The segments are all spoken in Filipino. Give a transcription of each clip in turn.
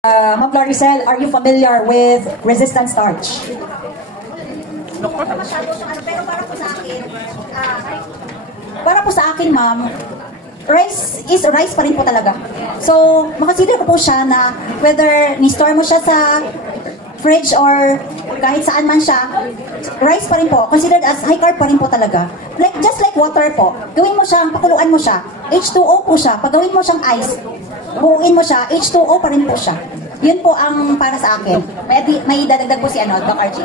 Ma'am Floricel, are you familiar with resistant starch? Pero para po sa akin, Para po sa akin, ma'am, rice pa rin po talaga. So, makonsider ko po siya na whether ni-store mo siya sa fridge or kahit saan man siya, rice pa rin po. Considered as high carb pa rin po talaga. Just like water po. Gawin mo siya, pakuluan mo siya. H2O po siya. Pag gawin mo siyang ice, buuin mo siya, H2O pa rin po siya. Yun po ang para sa akin. May dadagdag po si Doc RJ.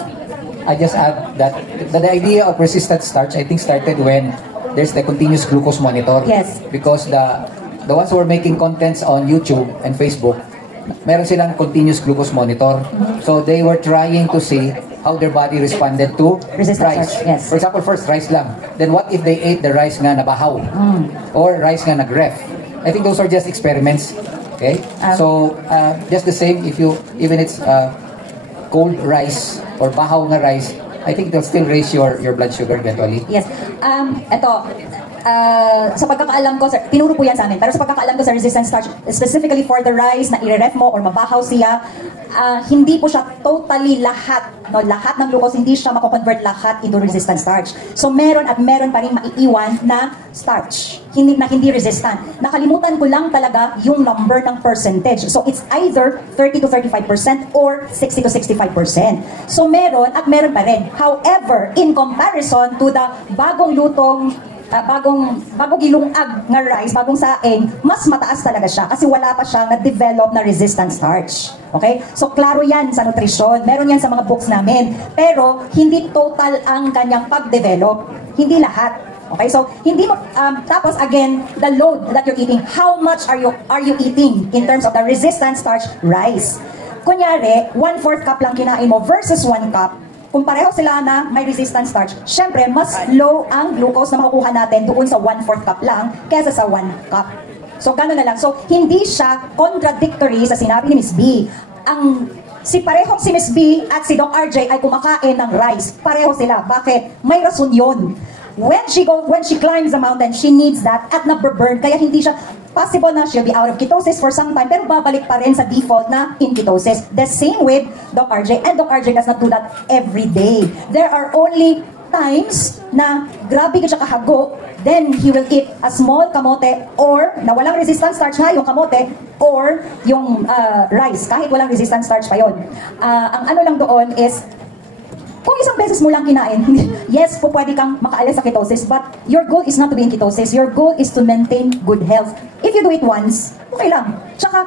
I just add that the idea of resistant starch, I think, started when there's the continuous glucose monitor. Yes. Because the ones who are making contents on YouTube and Facebook, meron silang continuous glucose monitor. So they were trying to see how their body responded to Resistant rice. starch, yes. For example, first rice lang. Then what if they ate the rice nga nabahaw? Or rice nga nagref? I think those are just experiments. Okay? So just the same, even it's cold rice or bahaw nga rice, I think it'll still raise your blood sugar eventually. Yes. Sa pagkakaalam ko, sir, tinuro po yan sa amin, pero sa pagkakaalam ko sa resistant starch, specifically for the rice na i-ref mo or mabahaw siya, hindi po siya totally lahat ng glucose, hindi siya mako-convert lahat into resistant starch. So meron pa rin maiiwan na starch, hindi resistant. Nakalimutan ko lang talaga yung number ng percentage. So it's either 30 to 35% or 60 to 65%. So meron pa rin. However, in comparison to the bagong lutong bagong gilungag nga rice, bagong saing, mas mataas talaga siya kasi wala pa siyang na-develop na resistant starch. Okay? So, klaro yan sa nutrisyon. Meron yan sa mga books namin. Pero, hindi total ang kanyang pag-develop. Hindi lahat. Okay? So, hindi mo, tapos again, the load that you're eating, how much are you eating in terms of the resistant starch rice? Kunyari, 1/4 cup lang kinain mo versus 1 cup, kung pareho sila na may resistant starch, syempre, mas low ang glucose na makukuha natin doon sa 1/4 cup lang kesa sa 1 cup. So, gano'n na lang. So, hindi siya contradictory sa sinabi ni Miss B. Si Miss B at si Doc RJ ay kumakain ng rice. Pareho sila. Bakit? May rason yun. When she climbs the mountain, she needs that at naburn. Kaya hindi siya possible na she'll be out of ketosis for some time, pero babalik pa rin sa default na in ketosis. The same with Doc RJ, and Doc RJ does not do that every day. There are only times na grabe ka siya kahago, then he will eat a small kamote or na walang resistant starch na yung kamote or yung rice, kahit walang resistant starch pa yun. Ang ano lang doon is, kung isang beses mo lang kinain, yes, po pwede kang makaalis sa ketosis, but your goal is not to be in ketosis. Your goal is to maintain good health. If you do it once, okay lang. Tsaka,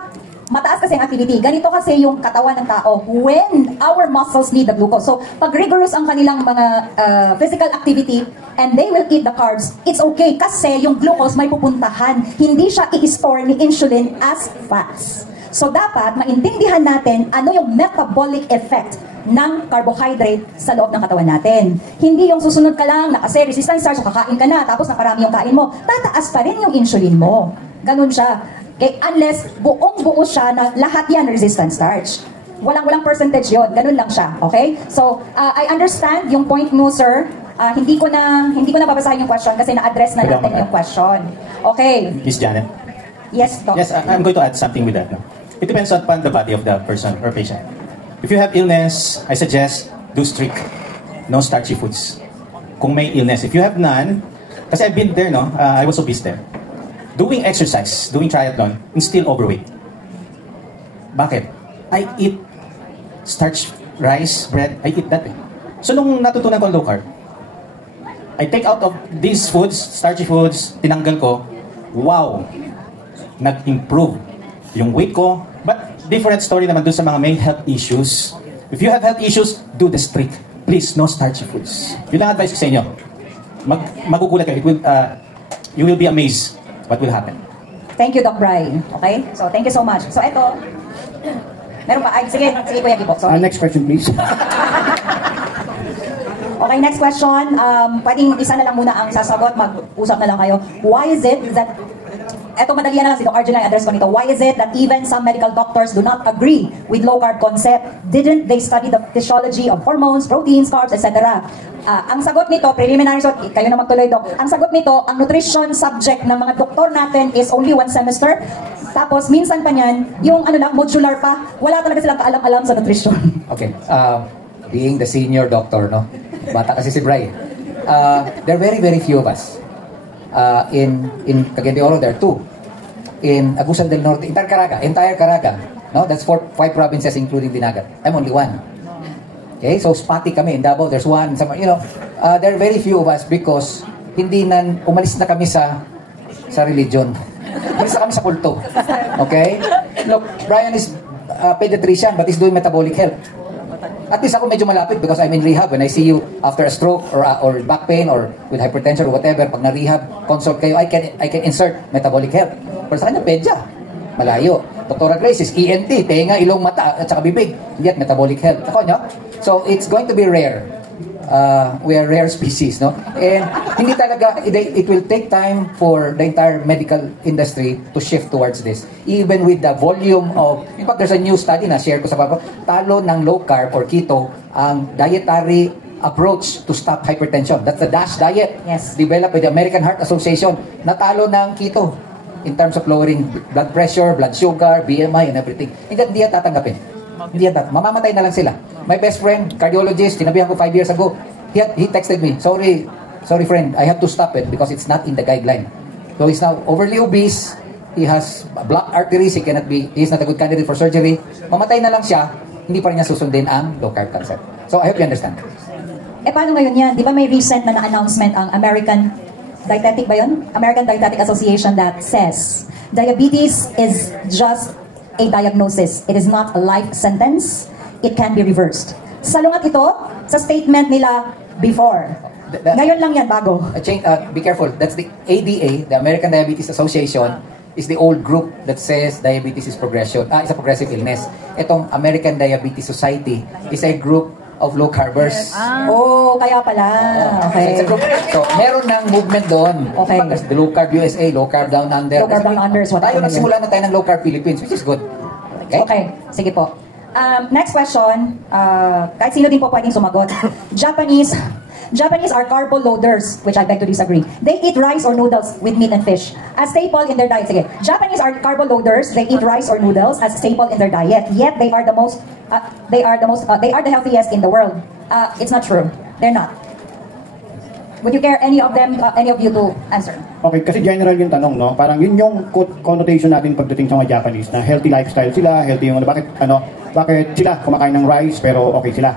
mataas kasi ang activity. Ganito kasi yung katawan ng tao when our muscles need the glucose. So, pag rigorous ang kanilang mga physical activity and they will eat the carbs, it's okay kasi yung glucose may pupuntahan. Hindi siya i-store ni insulin as fats. So, dapat maintindihan natin ano yung metabolic effect ng carbohydrate sa loob ng katawan natin. Hindi yung susunod ka lang na kasi resistant starch, kakain ka na, tapos naparami yung kain mo, tataas pa rin yung insulin mo. Ganun siya. Okay, unless buong-buo siya na lahat yan resistant starch. Walang percentage yon, ganun lang siya. Okay? So, I understand yung point mo, sir. Hindi ko na babasahin yung question kasi na-address na natin yung question. Okay. Miss Janet? Yes, Doc. Yes, I'm going to add something with that. No? It depends upon the body of the person or patient. If you have illness, I suggest do strict, no starchy foods. Kung may illness, if you have none, kasi I've been there, no? I was obese there. Doing exercise, doing triathlon, and still overweight. Bakit? I eat starch, rice, bread, I eat that. So nung natutunan ko ang low carb, I take out of these foods, starchy foods, tinanggal ko, wow! Nag-improve yung weight ko, but different story naman dun sa mga may health issues. If you have health issues, do the strict. Please, no starchy foods. Yun lang advice ko sa inyo. Magugulat kayo. You will be amazed what will happen. Thank you, Doc Brian. Okay? So, thank you so much. So, ito, meron pa. Sige, Kuya Gibo. Next question, please. Okay, next question. Pwedeng isa na lang muna ang sasagot. Mag-usap na lang kayo. Why is it that eto madali na lang si Dr. Arjun ang address ko nito. Why is it that even some medical doctors do not agree with low-carb concept? Didn't they study the physiology of hormones, proteins, carbs, etc.? Ang sagot nito, preliminary, so kayo na magtuloy, Doc. Ang sagot nito, ang nutrition subject ng mga doktor natin is only 1 semester. Tapos, minsan pa niyan, yung ano lang, modular pa, wala talaga silang kaalam-alam sa nutrition. Okay. Being the senior doctor, no? Bata kasi si Bri. There are very, very few of us. In Cagayan de Oro, there are 2. In Agusan del Norte, entire Caraga. No? That's 5 provinces including Dinagat. I'm only 1. Okay? So, spotty kami. In Davao, there's 1. There are very few of us because umalis na kami sa religion. Umalis na kami sa kulto. Okay? Look, Brian is a pediatrician but he's doing metabolic health. At least ako medyo malapit because I'm in rehab. When I see you after a stroke or back pain or with hypertension or whatever, pag na-rehab, consult kayo, I can insert metabolic health. Pero sa kanya, pedya. Malayo. Dr. Grace is ENT, tenga, ilong, mata, at saka bibig. Yet metabolic health. Ako nyo? So, it's going to be rare. We are rare species, no? And hindi talaga, it will take time for the entire medical industry to shift towards this. Even with the volume of, in fact, there's a new study na share ko sa papa, talo ng low carb or keto ang dietary approach to stop hypertension. That's the DASH diet. Yes. Developed by the American Heart Association. Natalo ng keto in terms of lowering blood pressure, blood sugar, BMI, and everything. Hindi yan tatanggapin. Hindi yan mamamatay na lang sila. My best friend, cardiologist, sinabihan ko 5 years ago, he texted me, sorry friend, I have to stop it because it's not in the guideline. So he's now overly obese, he has blocked arteries, he's not a good candidate for surgery. Mamatay na lang siya, hindi pa rin niya susundin ang low carb concept. So I hope you understand. Paano ngayon yan? Di ba may recent na announcement ang American Dietetic ba yun? American Dietetic Association that says diabetes is just a diagnosis. It is not a life sentence. It can be reversed. Salungat ito sa statement nila before. Ngayon lang yan, bago. Be careful. That's the ADA, the American Diabetes Association, is the old group that says diabetes is is a progressive illness. Itong American Diabetes Society is a group of low carbers. Oh, kaya pala. Okay. So, meron ng movement doon. Okay. The Low Carb USA, Low Carb Down Under. Low Carb Down Under is what tayo nagsimula na tayo ng Low Carb Philippines, which is good. Okay, sige po. Next question, kahit sino din po pwedeng sumagot. Japanese are carbo loaders, which I beg to disagree. They eat rice or noodles with meat and fish as staple in their diet. Sige, Japanese are carbo loaders. They eat rice or noodles as staple in their diet. Yet they are the healthiest in the world. It's not true. They're not. Would you care any of you to answer? Okay, kasi general yung tanong, no? Parang yun yung connotation natin pagdating sa mga Japanese na healthy lifestyle sila, healthy yung bakit sila kumakain ng rice pero okay sila.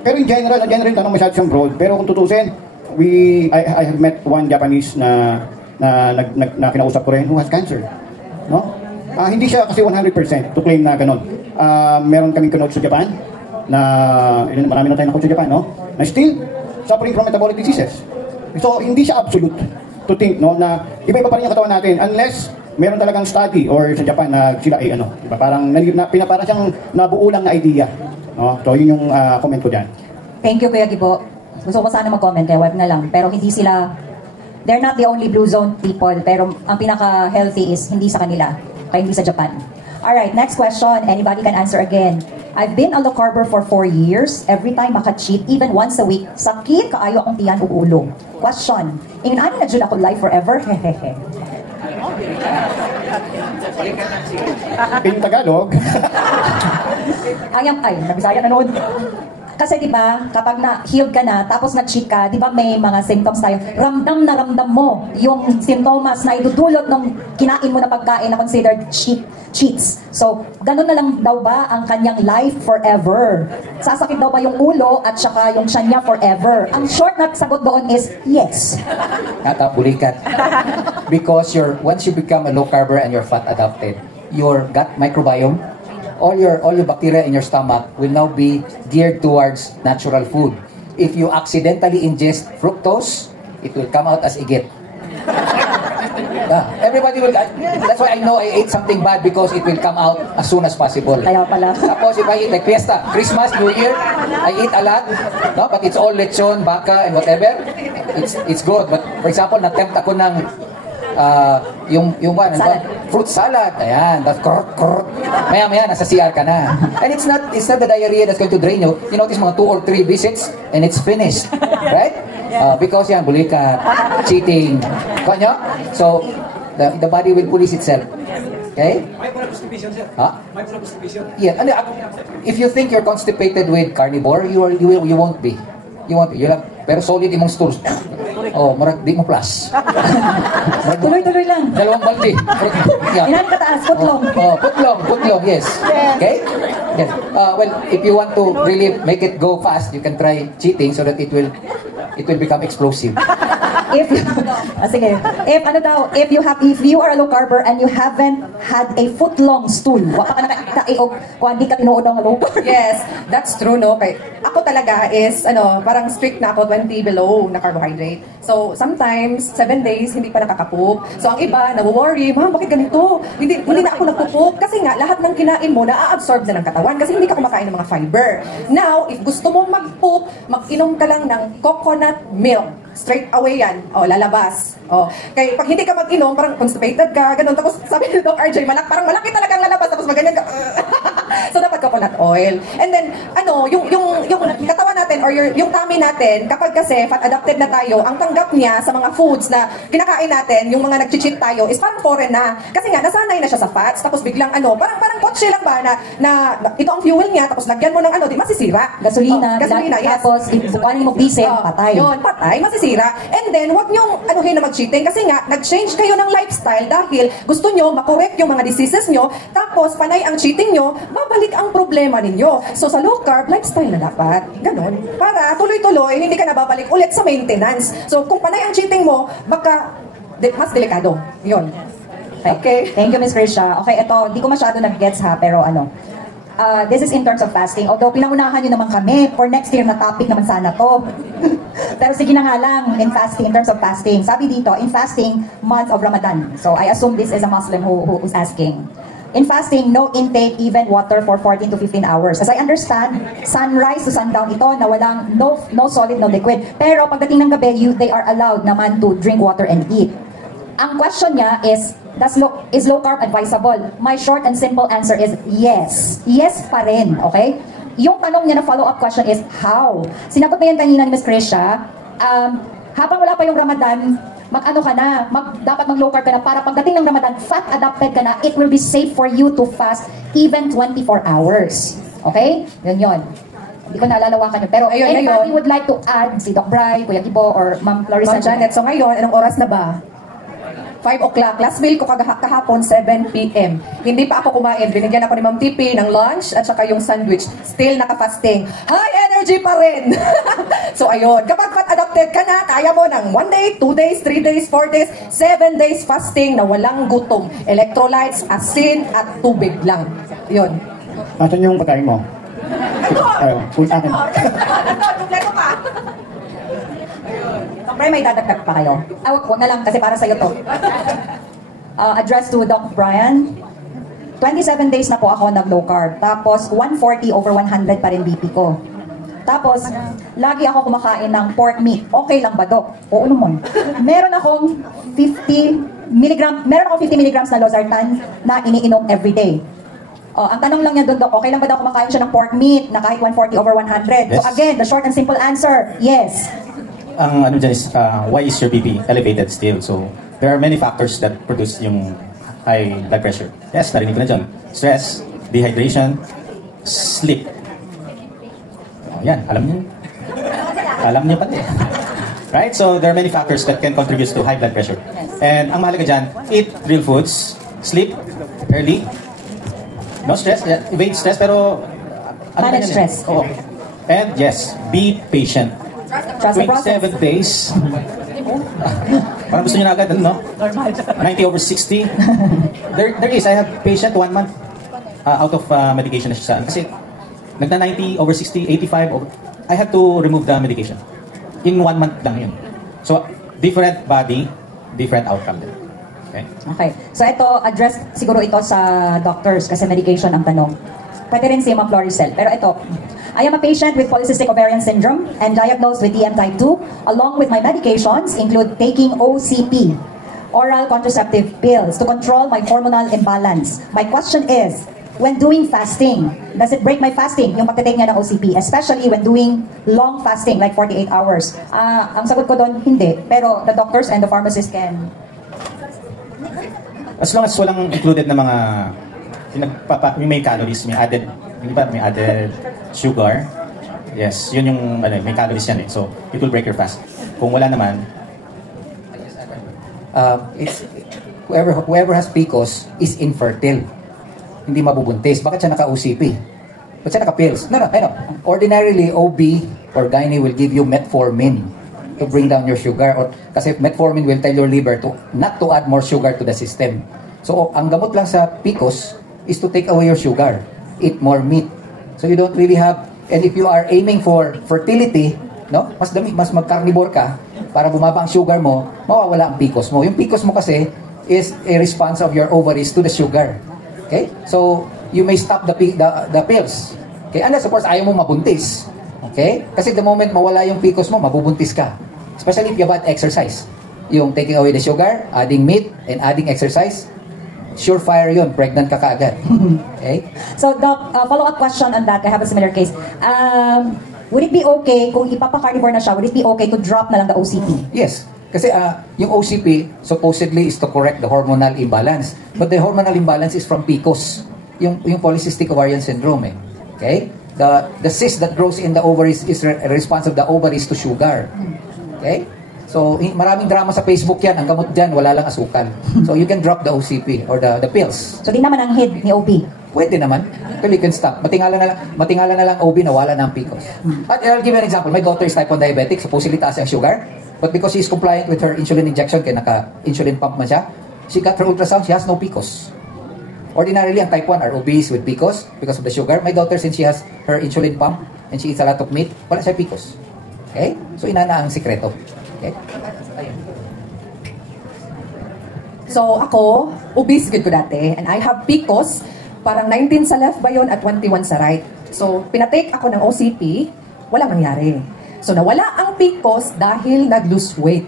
Pero in general yung tanong masyado siyang broad. Pero kung tutusin, I have met one Japanese na kinausap ko rin who has cancer. No? Hindi siya kasi 100% to claim na ganun. Meron kaming kanood sa Japan na marami na tayo nakot sa Japan, no? Na still suffering from metabolic diseases. So hindi siya absolute to think, no, na iba-iba pa rin yung katawan natin unless meron talagang study or sa Japan na sila ay diba? Parang para siyang nabuo lang na idea. No? So yun yung comment ko diyan. Thank you, Kuya Gibo. Gusto ko sana mag-comment kaya web na lang. Pero hindi sila, they're not the only blue zone people. Pero ang pinaka-healthy is hindi sa kanila. Kaya hindi sa Japan. Alright, next question. Anybody can answer again. I've been a low carber for 4 years. Every time maka-cheat, even once a week, sakit kaayo akong tiyan o ulo. Question. Ingin na dyan ako live forever? Hehehe. In Tagalog. Nagbisaya na noon. Kasi di ba, kapag na-healed ka na, tapos nag-cheat ka, di ba may mga symptoms tayo, ramdam na ramdam mo yung sintomas na idudulot ng kinain mo na pagkain na considered cheats. So, ganun na lang daw ba ang kanyang life forever? Sasakit daw ba yung ulo at saka yung tiyan niya forever? Ang short na sagot doon is yes. Bulikat. Because once you become a low carber and you're fat adapted, your gut microbiome, all your bacteria in your stomach will now be geared towards natural food. If you accidentally ingest fructose, it will come out as igit. Everybody will. That's why I know I ate something bad because it will come out as soon as possible. Kaya pala. Tapos if I eat like fiesta, Christmas, New Year, I eat a lot, no? But it's all lechon, baka, and whatever. It's good. But for example, na-tempt ako ng salad. Fruit salad. Ayan, that's maya nasa CR ka na. And it's not the diarrhea that's going to drain you. You notice mga 2 or 3 visits and it's finished. Right? Because yan, bulika, cheating. Kanyo? So, the body will police itself. Okay? Huh? Yeah. Ano, if you think you're constipated with carnivore, you won't be. You won't be. You'll have, pero solid imong stools. Oh, marag di mo plus. Tuloy-tuloy lang. Dalawang balde. Yeah. Inani kataas, putlong. Putlong, yes. Okay? Yes. Well, if you want to really make it go fast, you can try cheating so that it will become explosive. If sige, if you are a low carber and you haven't had a foot-long stool, wa pa ka nakaiog kung hindi ka tinuod ng low carb. Yes, that's true, no? Kay, ako talaga is, parang strict na ako, 20 below na carbohydrate. So, sometimes, 7 days, hindi pa nakakapoop. So, ang iba, nawo-worry, ma'am, bakit ganito? Hindi na ako nagpupoop. Kasi nga, lahat ng kinain mo, na-absorb na ng katawan. Kasi hindi ka kumakain ng mga fiber. Now, if gusto mong mag-poop, mag-inom ka lang ng coconut milk. Straight away yan. O, lalabas. O, kaya pag hindi ka mag-inom, parang constipated ka, ganun. Tapos sabi ni Doc RJ, parang malaki talagang lalabas. Tapos maganyan ka. So, dapat coconut oil. And then, yung katawan natin or yung tummy natin, kapag kasi fat adapted na tayo, ang tanggap niya sa mga foods na kinakain natin, yung mga nag-cheat tayo, is parang foreign na. Kasi nga, nasanay na siya sa fats. Tapos biglang parang kotse lang ba na ito ang fuel niya, tapos lagyan mo ng di masisira. Gasolina, yes. Tapos, if bukanin mo bisig, patay. Yun, patay, masisira. And then, wag niyong na mag-cheating kasi nga, nag-change kayo ng lifestyle dahil gusto nyo makorek yung mga diseases nyo, tapos panay ang cheating nyo, babalik ang problema ninyo. So, sa low carb, lifestyle na dapat. Ganon. Para tuloy-tuloy, hindi ka na babalik ulit sa maintenance. So, kung panay ang cheating mo, baka mas delikado. Yun. Okay. Thank you, Ms. Krisha. Okay, ito, di ko masyado nag-gets ha, pero this is in terms of fasting. Although, pinangunahan nyo naman kami, for next year na topic naman sana to. Pero sige na nga lang, in terms of fasting. Sabi dito, in fasting, month of Ramadan. So, I assume this is a Muslim who's asking. In fasting, no intake, even water for 14 to 15 hours. As I understand, sunrise to sundown ito na walang no solid, no liquid. Pero pagdating ng gabi, they are allowed naman to drink water and eat. Ang question niya is low carb advisable? My short and simple answer is yes. Yes pa rin, okay? Yung tanong niya na follow-up question is how? Sinagot na yan kanina ni Ms. Krisha, habang wala pa yung Ramadan, dapat mag-low carb ka na para pagdating ng Ramadan, fat adapted ka na, it will be safe for you to fast even 24 hours. Okay? Yun. Hindi ko naalalawakan yun. Pero anybody would like to add, si Doc Bry, Kuya Gibo, or Ma'am Clarissa Janet, so ngayon, anong oras na ba? 5 o'clock. Last meal ko kahapon, 7 p.m. Hindi pa ako kumain. Binigyan ako ni Ma'am Tipi ng lunch at saka yung sandwich. Still naka-fasting. High energy pa rin! So ayun, kapag fat adapted ka na, kaya mo ng 1 day, 2 days, 3 days, 4 days, 7 days fasting na walang gutom. Electrolytes, asin, at tubig lang. Yun. Asan yung pagkain mo? Full akin. Kompleto pa. Pre, may dadagdag pa kayo. Wag na lang kasi para sa'yo to. Address to Doc Brian. 27 days na po ako nag-low carb. Tapos, 140 over 100 pa rin BP ko. Tapos, lagi ako kumakain ng pork meat. Okay lang ba, Doc? Oo naman. Meron akong 50 milligrams na losartan na iniinom everyday. Ang tanong lang niya doon, Doc, okay lang ba daw kumakain siya ng pork meat na kahit 140 over 100? Yes. So again, the short and simple answer, yes. Ang dyan is, why is your BP elevated still? So, there are many factors that produce yung high blood pressure. Yes, narinig ko na dyan. Stress, dehydration, sleep. Yan, alam niyo. Alam niyo pati. Right? So, there are many factors that can contribute to high blood pressure. And ang mahalaga dyan, eat real foods, sleep early, no stress, evade stress, pero... Manage stress. Oo. And yes, be patient. Trust the process. 27 days. Parang gusto niyo na agad, no? 90 over 60. There is, I have patient 1 month out of medication na siya saan. Kasi nagna 90 over 60, 85 over... I have to remove the medication. In 1 month lang yun. So, different body, different outcome din. Okay. So ito, address siguro ito sa doctors kasi medication ang tanong. Pwede rin si Ma'am Floricel. Pero ito, I am a patient with polycystic ovarian syndrome and diagnosed with DM type 2. Along with my medications include taking OCP, oral contraceptive pills, to control my hormonal imbalance. My question is, when doing fasting, does it break my fasting, yung pagtitake niya ng OCP, especially when doing long fasting, like 48 hours? Ang sagot ko doon, hindi. Pero the doctors and the pharmacists can As long as walang included na mga yung may calories, may added, hindi ba, may added sugar. Yes, yun yung may calories yan eh. So, it will break your fast. Kung wala naman, it's whoever has PCOS is infertile. Hindi mabubuntis. Bakit siya naka-OCP? Bakit siya naka-pills? No. Ordinarily, OB or gynae will give you metformin to bring down your sugar. Or kasi metformin will tell your liver to not to add more sugar to the system. So, ang gamot lang sa PCOS is to take away your sugar. Eat more meat. So, you don't really have, and if you are aiming for fertility, no, mas mag-carnivore ka para bumaba ang sugar mo, mawawala ang PCOS mo. Yung PCOS mo kasi is a response of your ovaries to the sugar. Okay? So, you may stop the pills. Okay? Unless, of course, ayaw mo mabuntis. Okay? Kasi the moment mawala yung PCOS mo, mabubuntis ka. Especially if you have exercise. Yung taking away the sugar, adding meat, and adding exercise, surefire yun, pregnant ka kaagad. Okay? So, Doc, follow-up question on that. I have a similar case. Would it be okay, kung ipapa-carnivore na siya, would it be okay to drop na lang the OCP? Yes. Kasi yung OCP supposedly is to correct the hormonal imbalance. But the hormonal imbalance is from PCOS. Yung polycystic ovarian syndrome eh. Okay? The cyst that grows in the ovaries is a response of the ovaries to sugar. Okay? So, maraming drama sa Facebook yan. Ang gamot dyan, wala lang asukal. So, you can drop the OCP or the pills. So, di naman ang head ni OB? Pwede naman. But you can stop. Matingala na lang OB na wala na ang PCOS. But I'll give you an example. My daughter is type 1 diabetic. Supposedly taas ang sugar. But because she's compliant with her insulin injection, kaya naka-insulin pump man siya, she got her ultrasound, she has no PCOS. Ordinarily, ang type 1 are obese with PCOS because of the sugar. My daughter, since she has her insulin pump and she eats a lot of meat, wala siya PCOS. Okay? So, inana ang sikreto. Okay? Ayun. So ako, obese good ko dati, and I have PCOS, parang 19 sa left ba yun at 21 sa right. So pinatake ako ng OCP, walang nangyari. So nawala ang PCOS dahil nag-lose weight.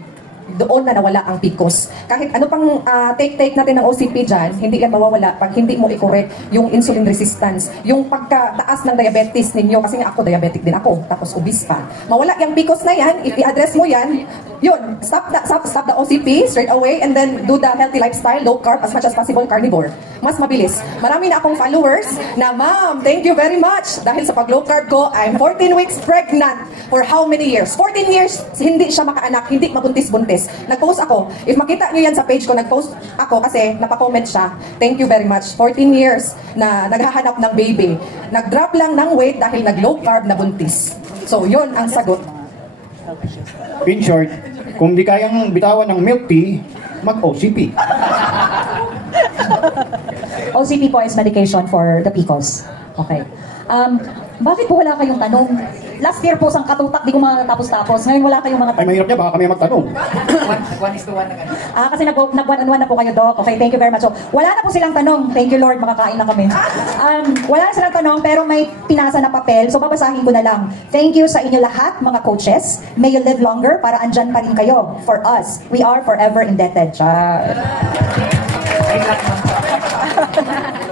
Doon na nawala ang PCOS. Kahit ano pang take natin ng OCP dyan, hindi yan mawawala pag hindi mo i-correct yung insulin resistance, yung pagkataas ng diabetes ninyo, kasi nga ako diabetic din ako, tapos obese pa. Mawala yung PCOS na yan, if i-address mo yan, yun, stop the OCP straight away and then do the healthy lifestyle, low carb, as much as possible, carnivore. Mas mabilis. Marami na akong followers na, ma'am, thank you very much. Dahil sa pag-low carb ko, I'm 14 weeks pregnant. For how many years? 14 years, hindi siya makaanak, hindi mabuntis-buntis. Nag-post ako. If makita niyo yan sa page ko, nag-post ako kasi napako-comment siya. Thank you very much. 14 years na naghahanap ng baby. Nag-drop lang ng weight dahil nag-low carb na buntis. So, yun ang sagot. In short, kung di kayang bitawan ng milk tea, mag-OCP. OCP po is medication for the PCOS. Okay. Bakit po wala kayong tanong? Last year po sang katutak, di ko matapos-tapos. Ngayon wala kayong mga Ay, mahirap niya, baka kami magtanong. 1:1 na ganun. kasi nag-one-on-one na po kayo, Doc. Okay, thank you very much. So, wala na po silang tanong. Thank you, Lord. Makakain na kami. Wala na silang tanong, pero may pinasa na papel. So, babasahin ko na lang. Thank you sa inyo lahat, mga coaches. May you live longer para andyan pa rin kayo. For us, we are forever indebted.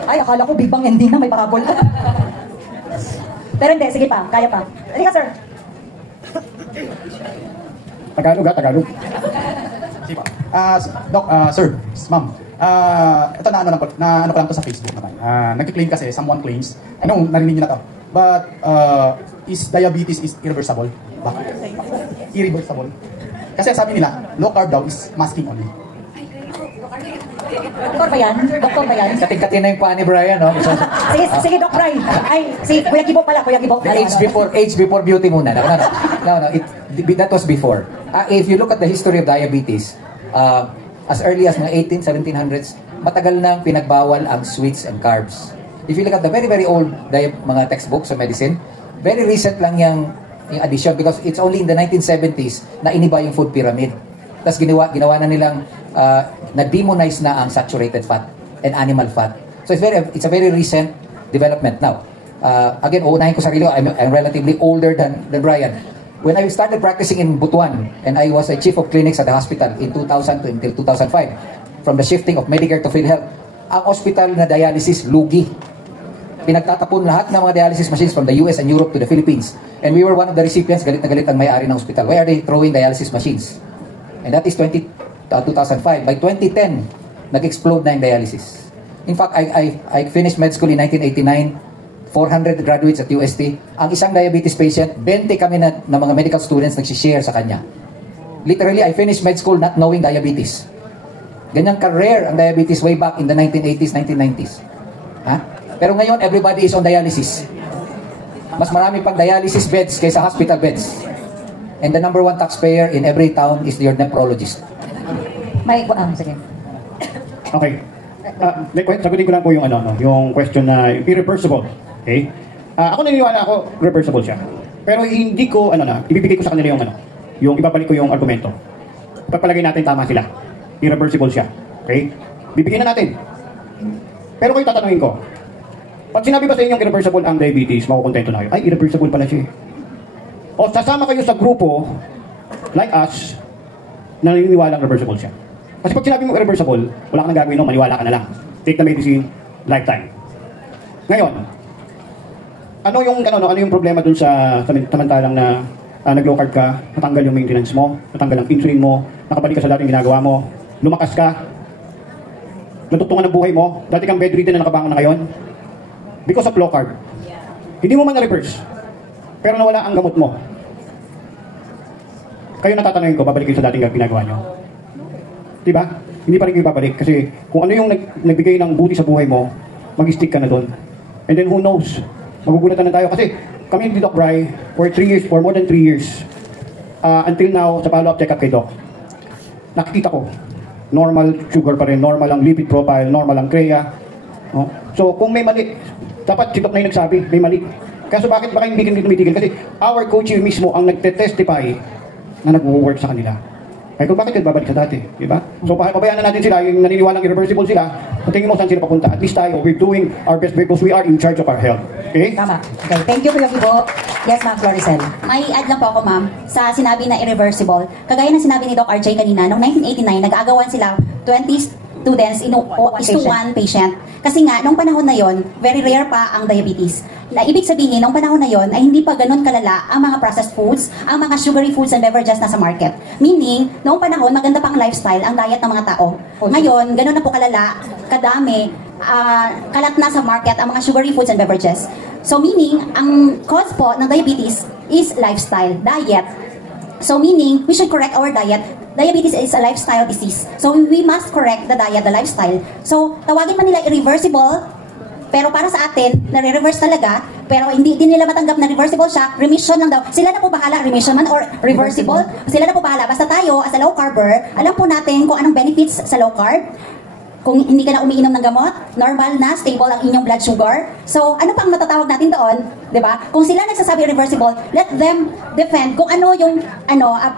Ay, akala ko big bang ending na, may parabol. Pero hindi, sige pa, kaya pa. Halika, sir. Tagalog. Doc, sir, ma'am. Ito na ano ko lang to sa Facebook naman. Nagki-claim kasi, someone claims, narinig niyo na to. But, is diabetes is irreversible? Bakit? Irreversible. Kasi sabi nila, low carb daw is masking only. Doktor ba yan? Doktor ba yan? Kating-kating na yung paa ni Brian, no? Sige, Doc Brian. Ay, si Kuya Gibo pala, Kuya Gibo. The age before beauty muna. No. That was before. If you look at the history of diabetes, as early as mga 1700s, matagal nang pinagbawal ang sweets and carbs. If you look at the very, very old mga textbooks sa medicine, very recent lang yung addition because it's only in the 1970s na iniba yung food pyramid. Tapos ginawa na nilang na-demonize na ang saturated fat and animal fat. So it's a very recent development now. Again, uunahin ko sarili ko, I'm relatively older than Brian. When I started practicing in Butuan, and I was a chief of clinics at the hospital in 2000 until 2005, from the shifting of Medicare to PhilHealth, ang hospital na dialysis, lugi. Pinagtatapon lahat ng mga dialysis machines from the US and Europe to the Philippines. And we were one of the recipients, galit na galit ang may-ari ng hospital. Why are they throwing dialysis machines? And that is 2005. By 2010, nag-explode na yung dialysis. In fact, I finished med school in 1989, 400 graduates at UST. Ang isang diabetes patient, 20 kami na mga medical students nagsishare sa kanya. Literally, I finished med school not knowing diabetes. Ganyan ka-rare ang diabetes way back in the 1980s, 1990s. Ha? Pero ngayon, everybody is on dialysis. Mas marami pang dialysis beds kaysa hospital beds. And the number one taxpayer in every town is your nephrologist. Sige. Okay. Sagutin ko lang po yung yung question na irreversible. Okay? Ako naniniwala ako reversible siya. Pero hindi ko ibibigay ko sa kanila yung ibabalik ko yung argumento. Pagpalagay natin tama sila. Irreversible siya. Okay? Bibigyan na natin. Pero kayo tatanungin ko. Pag sinabi ba sa inyong irreversible ang diabetes, makukontento na kayo. Ay, irreversible pala siya. O sasama kayo sa grupo like us na naniniwala ang reversible siya. Kasi pag sinabi mo irreversible, wala ka nang gagawin, maniwala ka na lang. Take the medicine, lifetime. Ngayon, ano yung problema dun sa samantalang na nag-low carb ka, natanggal yung maintenance mo, natanggal ang insulin mo, nakabalik ka sa dating ginagawa mo, lumakas ka, natutulungan ang buhay mo, dati kang bedridden na nakabangon na ngayon, because of low carb. Hindi mo man na-reverse, pero nawala ang gamot mo. Kayo natatanungin ko, babalik kayo sa dating ginagawa nyo. Diba? Hindi pa rin kayo babalik kasi kung ano yung nagbigay ng buti sa buhay mo, mag-stick ka na doon. And then who knows? Magugulatan na tayo kasi kami ni Doc Bry for more than 3 years until now sa follow-up check-up kay Doc. Nakikita ko, normal sugar pa rin, normal ang lipid profile, normal ang CREA. No? So kung may mali, dapat si Doc na yung nagsabi, may mali. Kaso bakit baka hindi tumitigil? Kasi our coach mismo ang nagte-testify na nag-work sa kanila. Kaya kung bakit babalik sa dati, di ba? So pabayaan na natin sila, yung naniniwalang irreversible sila, at tingin mo saan sila papunta. At least tayo, we're doing our best because we are in charge of our health. Okay? Tama. Okay. Thank you, Kuya Gibo. Yes, Ma'am Floricel. May add lang po ako, ma'am, sa sinabi na irreversible. Kagaya ng sinabi ni Doc RJ kanina, noong 1989, nag-aagawan sila 20 students is to one patient. Kasi nga, nung panahon na yon, very rare pa ang diabetes. Ibig sabihin, nung panahon na yon, ay hindi pa ganun kalala ang mga processed foods, ang mga sugary foods and beverages na sa market. Meaning, noong panahon, maganda pang lifestyle ang diet ng mga tao. Ngayon, ganun na po kalala, kadami, kalat na sa market ang mga sugary foods and beverages. So meaning, ang cause po ng diabetes is lifestyle, diet. So meaning, we should correct our diet. Diabetes is a lifestyle disease. So we must correct the diet, the lifestyle. So tawagin man nila irreversible, pero para sa atin, nare-reverse talaga, pero hindi din nila matanggap na reversible siya, remission lang daw. Sila na po bahala, remission man or reversible. Sila na po bahala. Basta tayo, as a low carber, alam po natin kung anong benefits sa low carb. Kung hindi ka na umiinom ng gamot, normal na, stable ang inyong blood sugar. So, ano pang matatawag natin doon? 'Di ba? Kung sila nagsasabi irreversible, let them defend kung ano yung,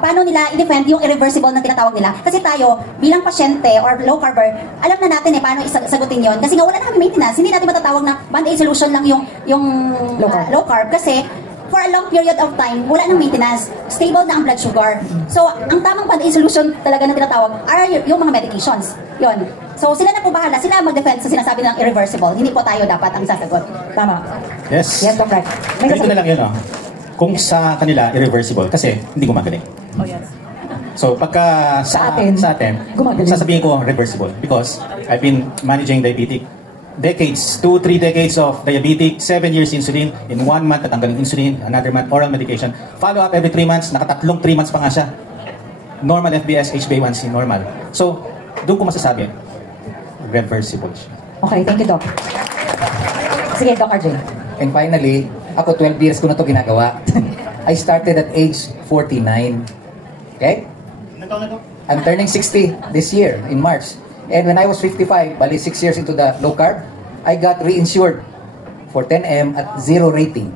paano nila i-defend yung irreversible na tinatawag nila. Kasi tayo, bilang pasyente or low carber, alam na natin paano isagutin yon. Kasi nga wala na kami maintenance. Hindi natin matatawag na band-aid solution lang yung low carb. Kasi, for a long period of time, wala nang maintenance. Stable na ang blood sugar. So, ang tamang band-aid solution talaga na tinatawag are yung mga medications. Yon. So, sila na po bahala. Sila mag-defend sa sinasabi ng irreversible. Hindi po tayo dapat ang sasagot. Tama. Yes. Yes, Dr. Right. Ganito na lang yun, Kung sa kanila, irreversible, kasi hindi gumagaling. Oh, yes. So, pagka sa atin, gumagaling. sasabihin ko reversible because I've been managing diabetic decades, 2-3 decades of diabetic, 7 years insulin, in 1 month natanggal yung insulin, another month oral medication, follow up every 3 months, nakatatlong 3 months pa nga siya. Normal FBS, HbA1c, normal. So, doon ko masasabi, reversible siya. Okay, thank you, Doc. Sige, Doc RJ. And finally, ako 12 years ko na to ginagawa. I started at age 49. Okay? I'm turning 60 this year, in March. And when I was 55, bali 6 years into the low carb, I got reinsured for 10M at 0 rating.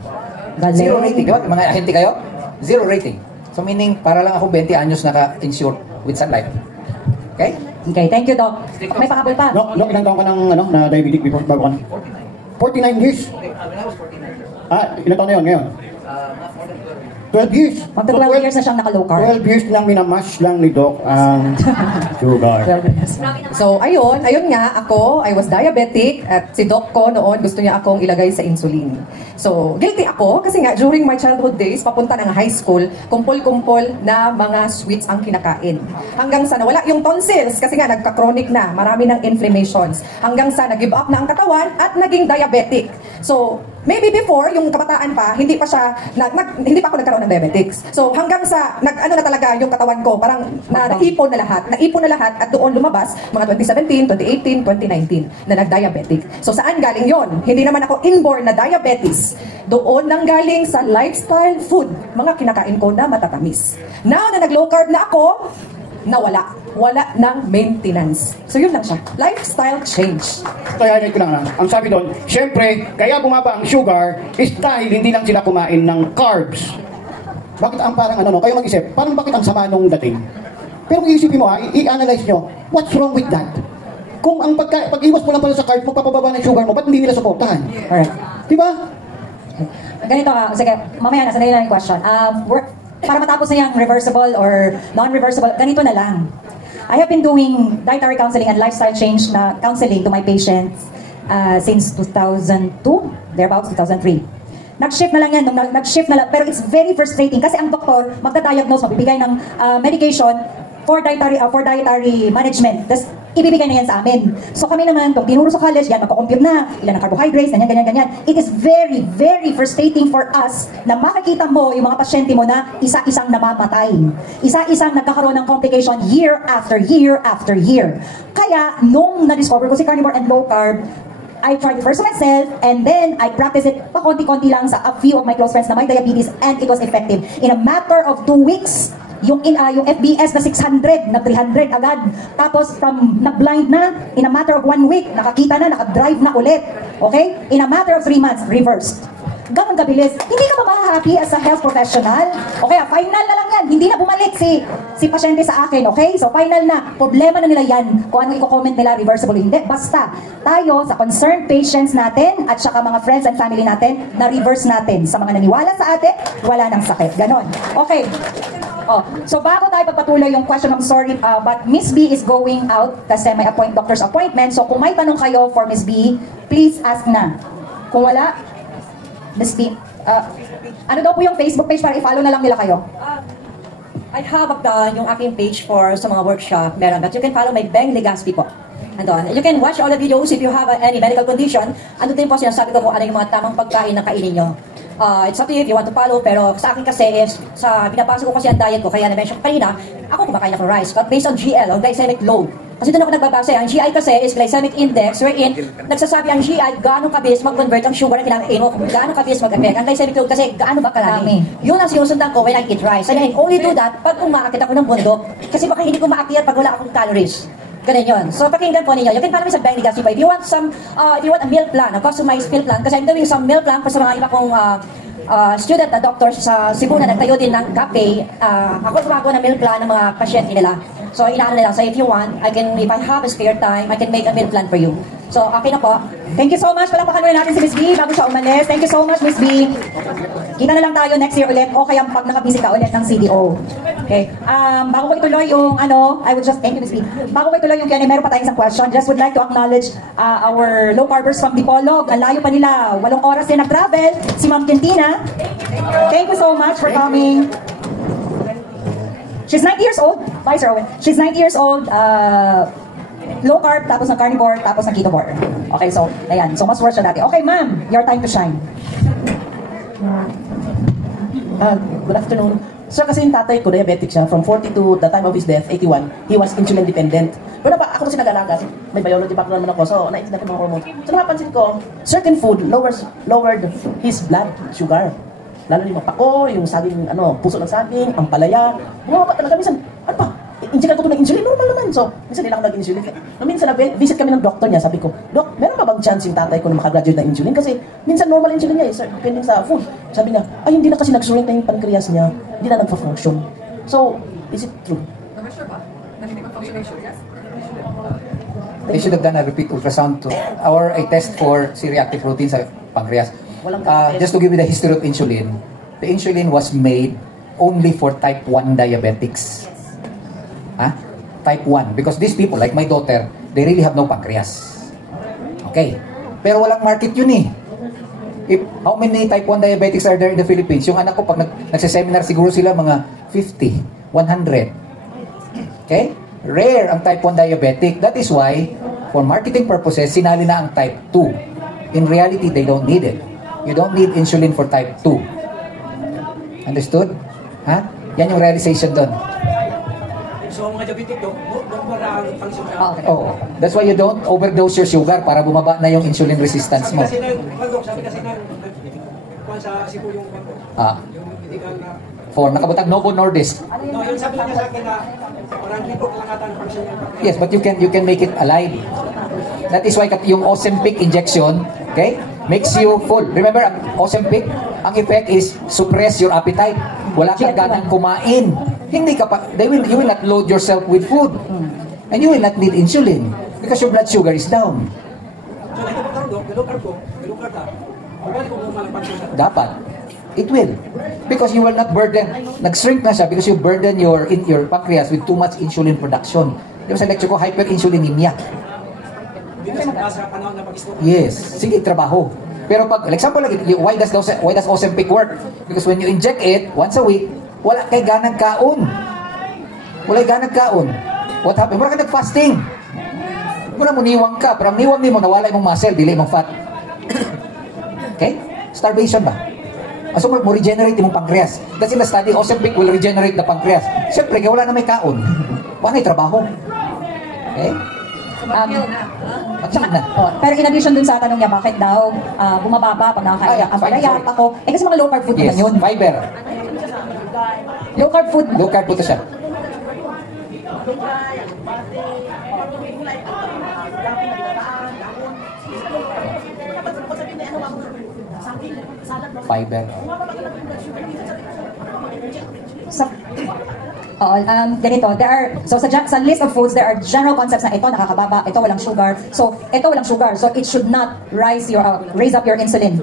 Zero rating, di ba? Mga ahente kayo? 0 rating. So meaning, para lang ako 20 anyos naka-insured with Sun Life. Okay? Okay, thank you, Doc. May pakabol pa. No, ilang taon ka na diabetic before bago ka na? 49 years. Ilang taon na yun ngayon? 12 years. Magta 12 years na siyang naka-low carb. 12 years lang minamash lang ni Doc ang sugar. 12 years. So, ayun nga, I was diabetic at si Doc ko noon gusto niya akong ilagay sa insulin. So, guilty ako kasi nga during my childhood days, papunta ng high school, kumpol-kumpol na mga sweets ang kinakain. Hanggang sa nawala yung tonsils kasi nga nagka-chronic na, marami ng inflammations. Hanggang sa nag-give up na ang katawan at naging diabetic. So, maybe before, yung kabataan pa, hindi pa ako nagkaroon ng diabetics. So, hanggang sa, na talaga yung katawan ko, parang naipon na lahat at doon lumabas, mga 2017, 2018, 2019, na nag-diabetic. So, saan galing yon? Hindi naman ako inborn na diabetes. Doon nang galing sa lifestyle food, mga kinakain ko na matatamis. Now na nag-low carb na ako, nawala. Wala ng maintenance. So yun lang siya. Lifestyle change. Kaya ko lang. Ang sabi doon, syempre, kaya bumaba ang sugar is dahil hindi lang sila kumain ng carbs. Bakit ang parang kayo mag-isip, parang bakit ang sama nung dating? Pero kung iisipin mo i-analyze nyo, what's wrong with that? Kung ang pag-iwas mo lang pala sa carbs, magpapababa ng sugar mo, ba't hindi nila suportahan? Alright. Diba? Ganito sige, mamaya na, sandali lang yung question. Para matapos na yung reversible or non-reversible, ganito na lang. I have been doing dietary counseling and lifestyle change na counseling to my patients since 2002, thereabouts 2003. Nag-shift na lang yan, nag-shift na lang, pero it's very frustrating kasi ang doktor magda-diagnose, mabibigay ng medication for dietary management. Tapos ibibigay na yan sa amin. So kami naman, kung tinuro sa college, yan, magko-compute na, ilan ang carbohydrates, ganyan. It is very, very frustrating for us na makikita mo yung mga pasyente mo na isa-isang namamatay. Isa-isang nagkakaroon ng complication year after year after year. Kaya, nung na-discover ko si carnivore and low carb, I tried it first myself and then I practiced it pakonti-konti lang sa a few of my close friends na may diabetes and it was effective. In a matter of 2 weeks, yung FBS na 600, na 300 agad. Tapos from nag-blind na, in a matter of 1 week, nakakita na, nakadrive na ulit. Okay? In a matter of 3 months, reversed. Ganun kabilis. Hindi ka ba ma-happy as a health professional? Okay, final na lang yan. Hindi na bumalik si pasyente sa akin, okay? So final na. Problema na nila yan kung ano i-comment nila, reversible hindi. Basta, tayo sa concerned patients natin at saka mga friends and family natin, na-reverse natin. Sa mga naniwala sa atin, wala nang sakit. Ganon. Okay. So bago tayo pagpatuloy yung question, I'm sorry, but Miss B is going out kasi may doctor's appointment. So kung may tanong kayo for Miss B, please ask na. Kung wala, Miss B, ano daw po yung Facebook page para i-follow na lang nila kayo? I have yung aking page for sa mga workshop, meron. But you can follow my Beng Legaspi po. Andun. You can watch all the videos if you have any medical condition. Andun din po sinasabi ko kung ano yung mga tamang pagkain na kainin nyo. It's up to you if you want to follow, pero sa akin kasi is, binabasa ko kasi ang diet ko, kaya na-mention kanina, ako kumakain ako ng rice, but based on GL, on glycemic load. Kasi doon ako nagbabasa, ang GI kasi is glycemic index, wherein nagsasabi ang GI, gaano kabilis mag-convert ang sugar na kailangan mo, gaano kabilis mag-affect. Ang glycemic load kasi, gaano ba karami. Yun ang sinusundan ko when I eat rice. And I only do that pag umaakit ako ng bundok, kasi baka hindi ko maakyat pag wala akong calories. Ganun yun. So, pakinggan po ninyo. You can follow me sa Beng Legaspi po. If you want a meal plan, a customized meal plan, kasi I'm doing some meal plan pa sa mga iba kong student na doctors sa Cebu na nagtayo din ng cafe. Ako gumagawa ng meal plan ng mga pasyente nila. So, inaano nila. So, if you want, if I have a spare time, I can make a meal plan for you. So, okay na po. Thank you so much. Palakpakan muna natin si Miss B bago siya umalis. Thank you so much, Miss B. Kita na lang tayo next year ulit o kaya pag nakabisit ka ulit ng CDO. Okay. Bago ko ituloy yung thank you, Miss B. Bago ko ituloy yung meron pa tayong isang question. Just would like to acknowledge our low carbers from Dipolog. Ang layo pa nila. 8 oras din nag-travel. Si Ma'am Quintina. Thank you so much for coming. She's 90 years old. Bye, Sir Owen. She's 90 years old. Low carb, tapos ng carnivore, tapos ng ketovore. Okay, so, ayan. So, mas worse siya dati. Okay, ma'am. Your time to shine. Good afternoon. Sir, kasi yung tatay ko, diabetic siya. From 40 to the time of his death, 81, he was insulin dependent. Pero ako kasi nag-alaga. May biology background naman ako, so naiintindihan ko mga hormones. So napapansin ko, certain food lowered his blood sugar. Lalo yung pako, yung saging, puso ng saging, ang palaya. Bumaba talaga. Minsan, inject ko ito ng insulin, normal naman. So, minsan nila ako nag-insulin. Minsan visit kami ng doctor niya, sabi ko, Dok, meron ba bang chance yung tatay ko na makagraduate ng insulin? Kasi minsan normal insulin niya, sir, depending sa food. Sabi niya, hindi na kasi nag-shrink na yung pancreas niya, hindi na nagpa-function. So, is it true? They should have done a repeat ultrasound or a test for C-reactive protein sa pancreas. Just to give you the history of insulin, the insulin was made only for type 1 diabetics. Type 1. Because these people, like my daughter, they really have no pancreas. Okay. Pero walang market yun eh. How many type 1 diabetics are there in the Philippines? Yung anak ko, pag nagsiseminar, siguro sila mga 50, 100. Okay? Rare ang type 1 diabetic. That is why, for marketing purposes, sinali na ang type 2. In reality, they don't need it. You don't need insulin for type 2. Understood? Yan yung realization doon. So, mga diabetic, wala ang function na. Oh, that's why you don't overdose your sugar para bumaba na yung insulin resistance mo. Sabi kasi na, kung sa sipo yung medical na. For nakabutang Novo Nordisk. No, yun sabi niya sa akin na parang hindi ko kalangatan ang function yung pancreas. Yes, but you can make it alive. That is why yung Ozempic injection, okay, makes you full. Remember, ang Ozempic, ang effect is suppress your appetite. Wala kang ganang kumain. Hindi ka pa, you will not load yourself with food. And you will not need insulin because your blood sugar is down. So, low carb na. Pagkali ko malang function na. Dapat. It will. Because you will not burden, nag-shrink na siya because you burden your pancreas with too much insulin production. Di ba sa lecture ko, hyperinsulinemia. Yes. Sige, trabaho. Pero pag, example lang, why does Ozempic work? Because when you inject it, once a week, wala kay ganang kaon. Wala kay ganang kaon. What happened? Wala ka nag-fasting. Kung na muniwang ka, pero ang niwang mo, nawala imong muscle, dili imong fat. Okay? Starvation ba? So, mo regenerate imong pancreas. That's in the study, Ozempic will regenerate the pancreas. Siyempre, kaya wala na may kaon. Wala na trabaho. Okay? Achieve na. Pero in addition dun sa tanong niya, bakit daw bumababa pag nakakain ang palayap ako? Kasi mga low carb food naman yun. Fiber. Low carb food. Low carb food siya. Fiber. Ganito, sa list of foods, there are general concepts na ito nakakababa, ito walang sugar. So, ito walang sugar. So, it should not raise up your insulin.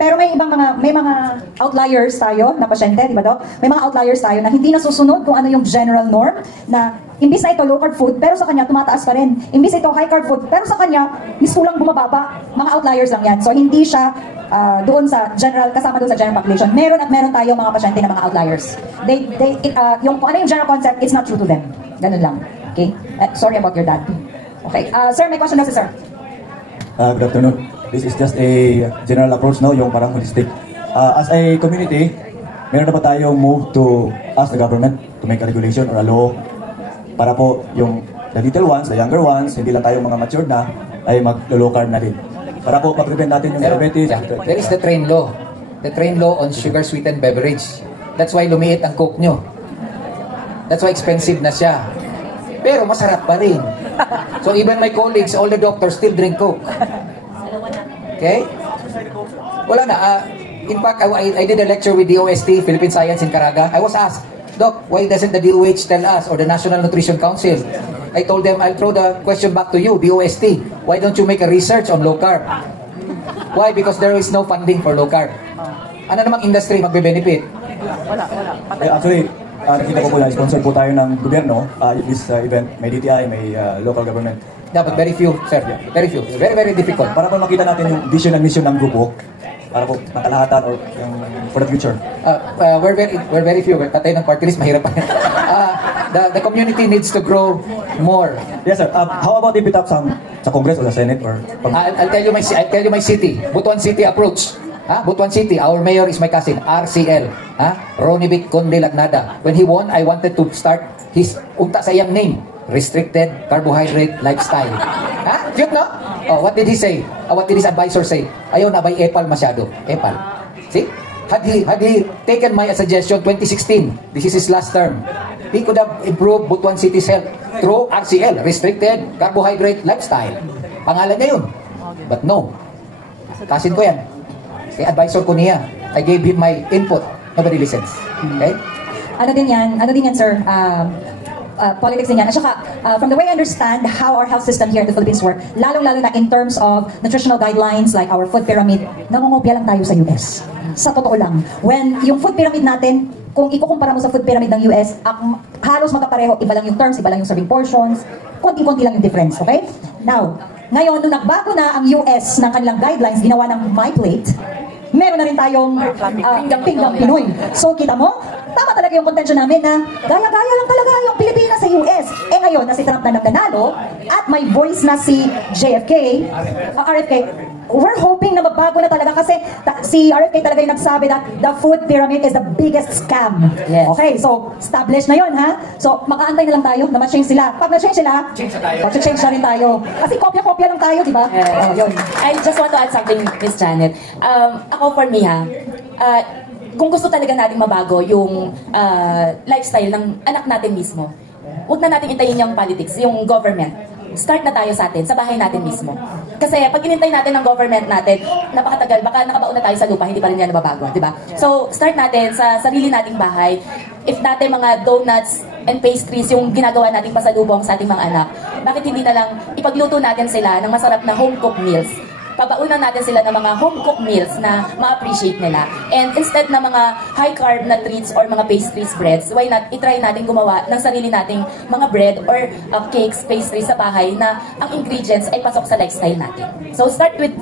Pero may mga outliers tayo na pasyente, di ba Doc? May mga outliers tayo na hindi nasusunod kung ano yung general norm na imbis na ito low carb food, pero sa kanya tumataas pa rin. Imbis ito high carb food, pero sa kanya miskulang bumababa. Mga outliers lang yan. So hindi siya kasama doon sa general population. Meron tayo mga pasyente na mga outliers. Yung kung ano yung general concept, it's not true to them. Ganun lang. Okay? Sorry about your dad. Okay. Sir, may question na si sir. Good afternoon. This is just a general approach, no? Yung parang holistic. As a community, meron na ba tayong move to ask the government to make a regulation or a law para po yung the little ones, the younger ones, hindi lang tayong mga matured na, ay mag-low carb na din. Para po ma-prevent natin yung diabetes. There is the train law. The train law on sugar-sweetened beverage. That's why lumiit ang Coke nyo. That's why expensive na siya. Pero masarap pa rin. So even my colleagues, all the doctors still drink Coke. Okay? Wala na. In fact, I did a lecture with DOST, Philippine Science in Caraga. I was asked, Doc, why doesn't the DOH tell us or the National Nutrition Council? I told them, I'll throw the question back to you, DOST. Why don't you make a research on low carb? Why? Because there is no funding for low carb. Ano namang industry magbe-benefit? Wala. Actually, nakita ko po na sponsor po tayo ng gobyerno. This event, may DTI, may local government. Dapat very few, sir. Very few. Very, very difficult. Para po makita natin yung vision and mission ng grupo. Para po makalahatan or yung for the future. We're very few. Patay ng party list, mahirap pa yan. The community needs to grow more. Yes, sir. How about if it up sa Congress or the Senate or? I'll tell you my city. Butuan City approach. Butuan City, our mayor is my cousin, RCL. Ronnie Conde Lagnada. When he won, I wanted to start his unta sa iyang name. Restricted carbohydrate lifestyle. Cute, no? Oh, what did he say? What did his advisor say? Ayaw na ba'y epal masyado? Epal. See? Had he taken my suggestion 2016, this is his last term, he could have improved Butuan City's health through RCL, Restricted Carbohydrate Lifestyle. Pangalan niya yun. But no. Kasin ko yan. Kaya advisor ko niya. I gave him my input. Nobody listens. Okay? Ano din yan, sir? politics din yan. At saka, from the way I understand how our health system here in the Philippines work, lalong-lalo na in terms of nutritional guidelines like our food pyramid, nangungopia lang tayo sa US. Sa totoo lang. When yung food pyramid natin, kung ikukumpara mo sa food pyramid ng US, halos magkapareho, iba lang yung terms, iba lang yung serving portions, konti-konti lang yung difference, okay? Now, ngayon, nung nagbago na ang US ng kanilang guidelines, ginawa ng My Plate, meron na rin tayong pinggang Pinoy. So, kita mo, tama talaga yung contention namin na gaya-gaya lang talaga yung Pilipinas sa US. Eh ngayon, na si Trump na nanalo, at may voice na si JFK, RFK, we're hoping na magbago na talaga kasi si RFK talaga yung nagsabi that the food pyramid is the biggest scam. Yes. Okay, so established na yun, ha? So, makaantay na lang tayo na ma-change sila. Pag na-change sila, change na rin tayo. Kasi kopya-kopya lang tayo, di ba? Yun. I just want to add something, Miss Janet. Ako for me, kung gusto talaga natin mabago yung lifestyle ng anak natin mismo, huwag na natin intayin yung politics, yung government. Start na tayo sa atin, sa bahay natin mismo. Kasi pag inintay natin ng government natin, napakatagal, baka nakabaon na tayo sa lupa, hindi pa rin yan nababago, di ba? So, start natin sa sarili nating bahay. If dati mga donuts and pastries yung ginagawa nating pasalubong sa ating mga anak, bakit hindi na lang ipagluto natin sila ng masarap na home-cooked meals? Pabaunan natin sila ng mga home-cooked meals na ma-appreciate nila. And instead na mga high-carb na treats or mga pastries, breads, why not itry natin gumawa ng sarili nating mga bread or cakes, pastries sa bahay na ang ingredients ay pasok sa lifestyle natin. So start with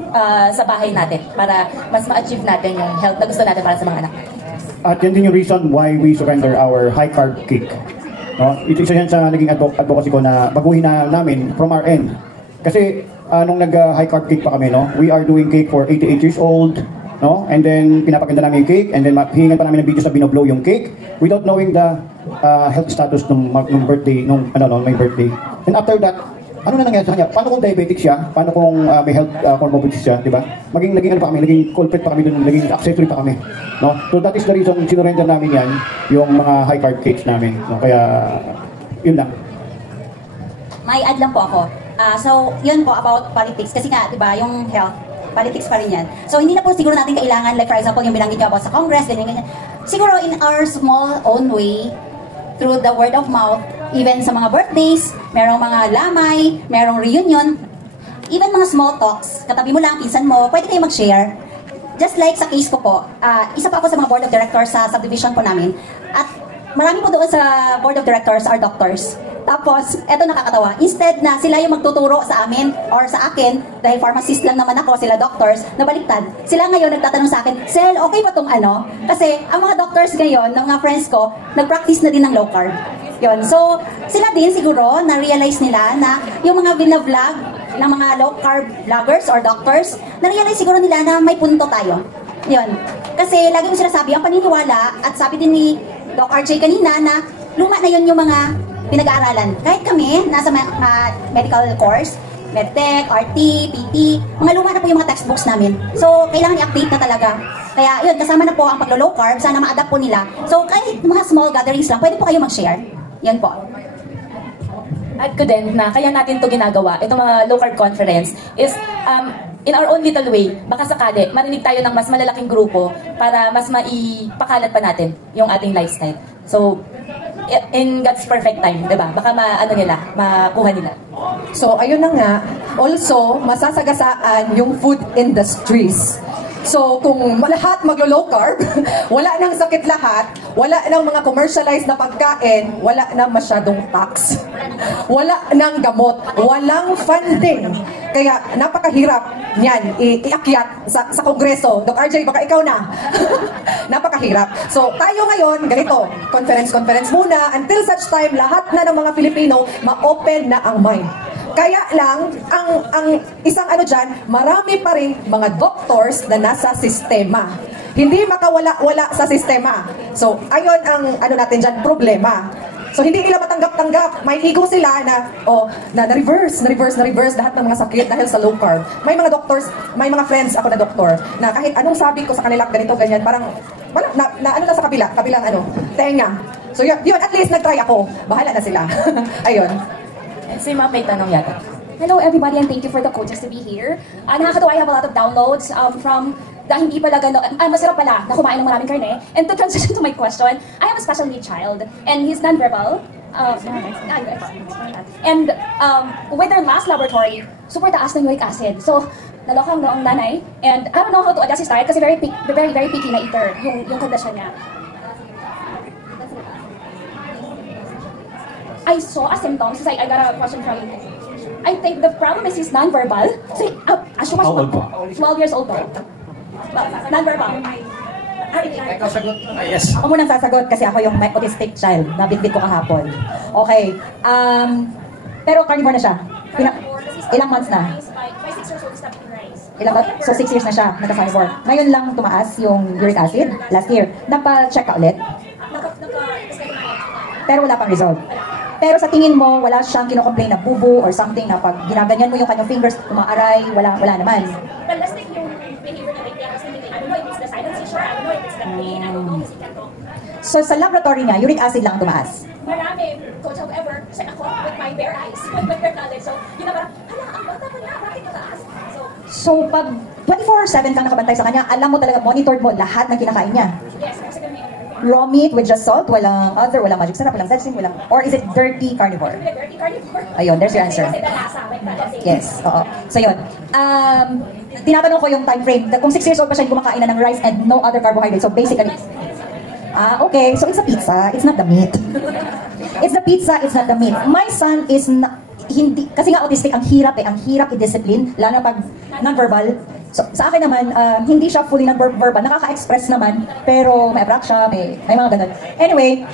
sa bahay natin para mas ma-achieve natin yung health na gusto natin para sa mga anak. At yan din yung reason why we surrender our high-carb cake. No? Isa yan sa naging advocacy ko na baguhin na namin from our end. Kasi nung nag-high carb cake pa kami, no, we are doing cake for 88 years old, no, and then pinapaganda namin yung cake, and then hihingan pa namin ng video sa binoblow yung cake without knowing the health status nung birthday, may birthday. And after that, ano na nangyari sa kanya? Paano kung diabetic siya? Paano kung may health comorbidities siya, di ba? Naging ano pa kami, naging culprit pa kami dun, naging accessory pa kami, no? So that is the reason sinurrender namin yan, yung mga high carb cakes namin, no? Kaya yun lang. May add lang po ako. So, yun po about politics. Kasi nga, di ba, yung health, politics pa rin yan. So, hindi na po siguro natin kailangan, like for example, yung bilanggit niyo about sa Congress, ganyan. Siguro in our small own way, through the word of mouth, even sa mga birthdays, merong mga lamay, merong reunion, even mga small talks, katabi mo lang, pinsan mo, pwede kayo mag-share. Just like sa case ko po, isa pa ako sa mga board of directors sa subdivision po namin. At marami po doon sa board of directors are doctors. Tapos, eto nakakatawa, instead na sila yung magtuturo sa amin or sa akin, dahil pharmacist lang naman ako, sila doctors, nabaliktad. Sila ngayon nagtatanong sa akin, Sel, okay ba tong ano? Kasi ang mga doctors ngayon, ng mga friends ko, nag-practice na din ng low carb. Yun. So, sila din siguro, na-realize nila na yung mga vlog ng mga low carb vloggers or doctors, na-realize siguro nila na may punto tayo. Yun. Kasi lagi ko sinasabi, ang paniniwala, at sabi din ni Doc RJ kanina na luma na yun yung mga pinag-aaralan. Kahit kami, nasa medical course, medtech, RT, PT, mga luma na po yung mga textbooks namin. So, kailangan i-update na talaga. Kaya, yun, kasama na po ang paglo-low carb, sana ma-adapt po nila. So, kahit mga small gatherings lang, pwede po kayo mag-share. Yan po. Add ko din na kaya natin to ginagawa, itong mga low carb conference, is in our own little way, baka sakali, marinig tayo ng mas malalaking grupo para mas maipakalat pa natin yung ating lifestyle. So, in God's perfect time, diba? Baka makuha nila. So, ayun na nga. Also, masasagasaan yung food industries. So, kung lahat maglo-low carb, wala nang sakit lahat, wala nang mga commercialized na pagkain, wala nang masyadong tax, wala nang gamot, walang funding. Kaya napakahirap niyan iakyat sa Kongreso. Doc RJ, baka ikaw na. Napakahirap. So, tayo ngayon, ganito, conference muna, until such time, lahat na ng mga Pilipino, ma-open na ang mind. Kaya lang, ang isang ano dyan, marami pa rin mga doctors na nasa sistema. Hindi makawala-wala sa sistema. So, ayun ang ano natin dyan, problema. So, hindi nila matanggap-tanggap. May ego sila na reverse lahat ng mga sakit dahil sa low carb. May mga doctors, may mga friends ako na doktor, na kahit anong sabi ko sa kanila, ganito, ganyan, parang, ano na sa kabilang tenga. So, yun, at least nag-try ako. Bahala na sila. Ayun. Si Ma'am may tanong yata. Hello everybody and thank you for the coaches to be here. Nakakatawa, I have a lot of downloads from the hindi pala masarap pala na kumain ng maraming karne. And to transition to my question, I have a special need child and he's non-verbal. And with their last laboratory, super taas ng uric acid. So, nalokang noong nanay. And I don't know how to adjust his diet kasi very picky na eater yung kondisyon niya. I saw a symptom. So I got a question from you. I think the problem is he's non-verbal. So, as you How old po? 12 years old po. Non-verbal. Ikaw sagot. Yes. Ako munang sasagot kasi ako yung may autistic child na bitbit ko kahapon. Okay. Pero carnivore na siya. Ilang months na? By 6 years old, stop eating rice. Ilang ba? So 6 years na siya, nagka-carnivore. Ngayon lang tumaas yung uric acid, last year. Napa-check ka ulit? Pero wala pang result. Pero sa tingin mo, wala siyang kinocomplain na bubu or something na pag ginaganyan mo yung kanyang fingers, umaaray, wala naman. But let's take yung behavior na like kasi I don't know if it's the silent seizure, I don't know if it's the pain, I don't know if it's the So sa laboratory niya, uric acid lang tumaas. Marami, coach, however, check ako with my bare eyes, with my bare knowledge. So, yun na parang, ang bata ko na, bakit mataas? So pag 24/7 kang nakabantay sa kanya, alam mo talaga, monitored mo lahat ng kinakain niya. Yes, kasi kami, Raw meat with just salt, walang other, walang magic sarap, walang zesting, walang... Or is it dirty carnivore? dirty carnivore. Ayun, there's your answer. Kasi dalasa, like that. Yes, oo. So yun. Tinatanong ko yung time frame. Kung 6 years old pa siya, kumakain na ng rice and no other carbohydrate. So basically... okay. So it's a pizza. It's not the meat. It's the pizza, it's not the meat. My son is hindi... Kasi nga autistic, ang hirap i-discipline. Lalo na pag non-verbal. So, sa akin naman, hindi siya fully non-verbal. Nakaka-express naman, pero may abrak siya, may mga ganun. Anyway,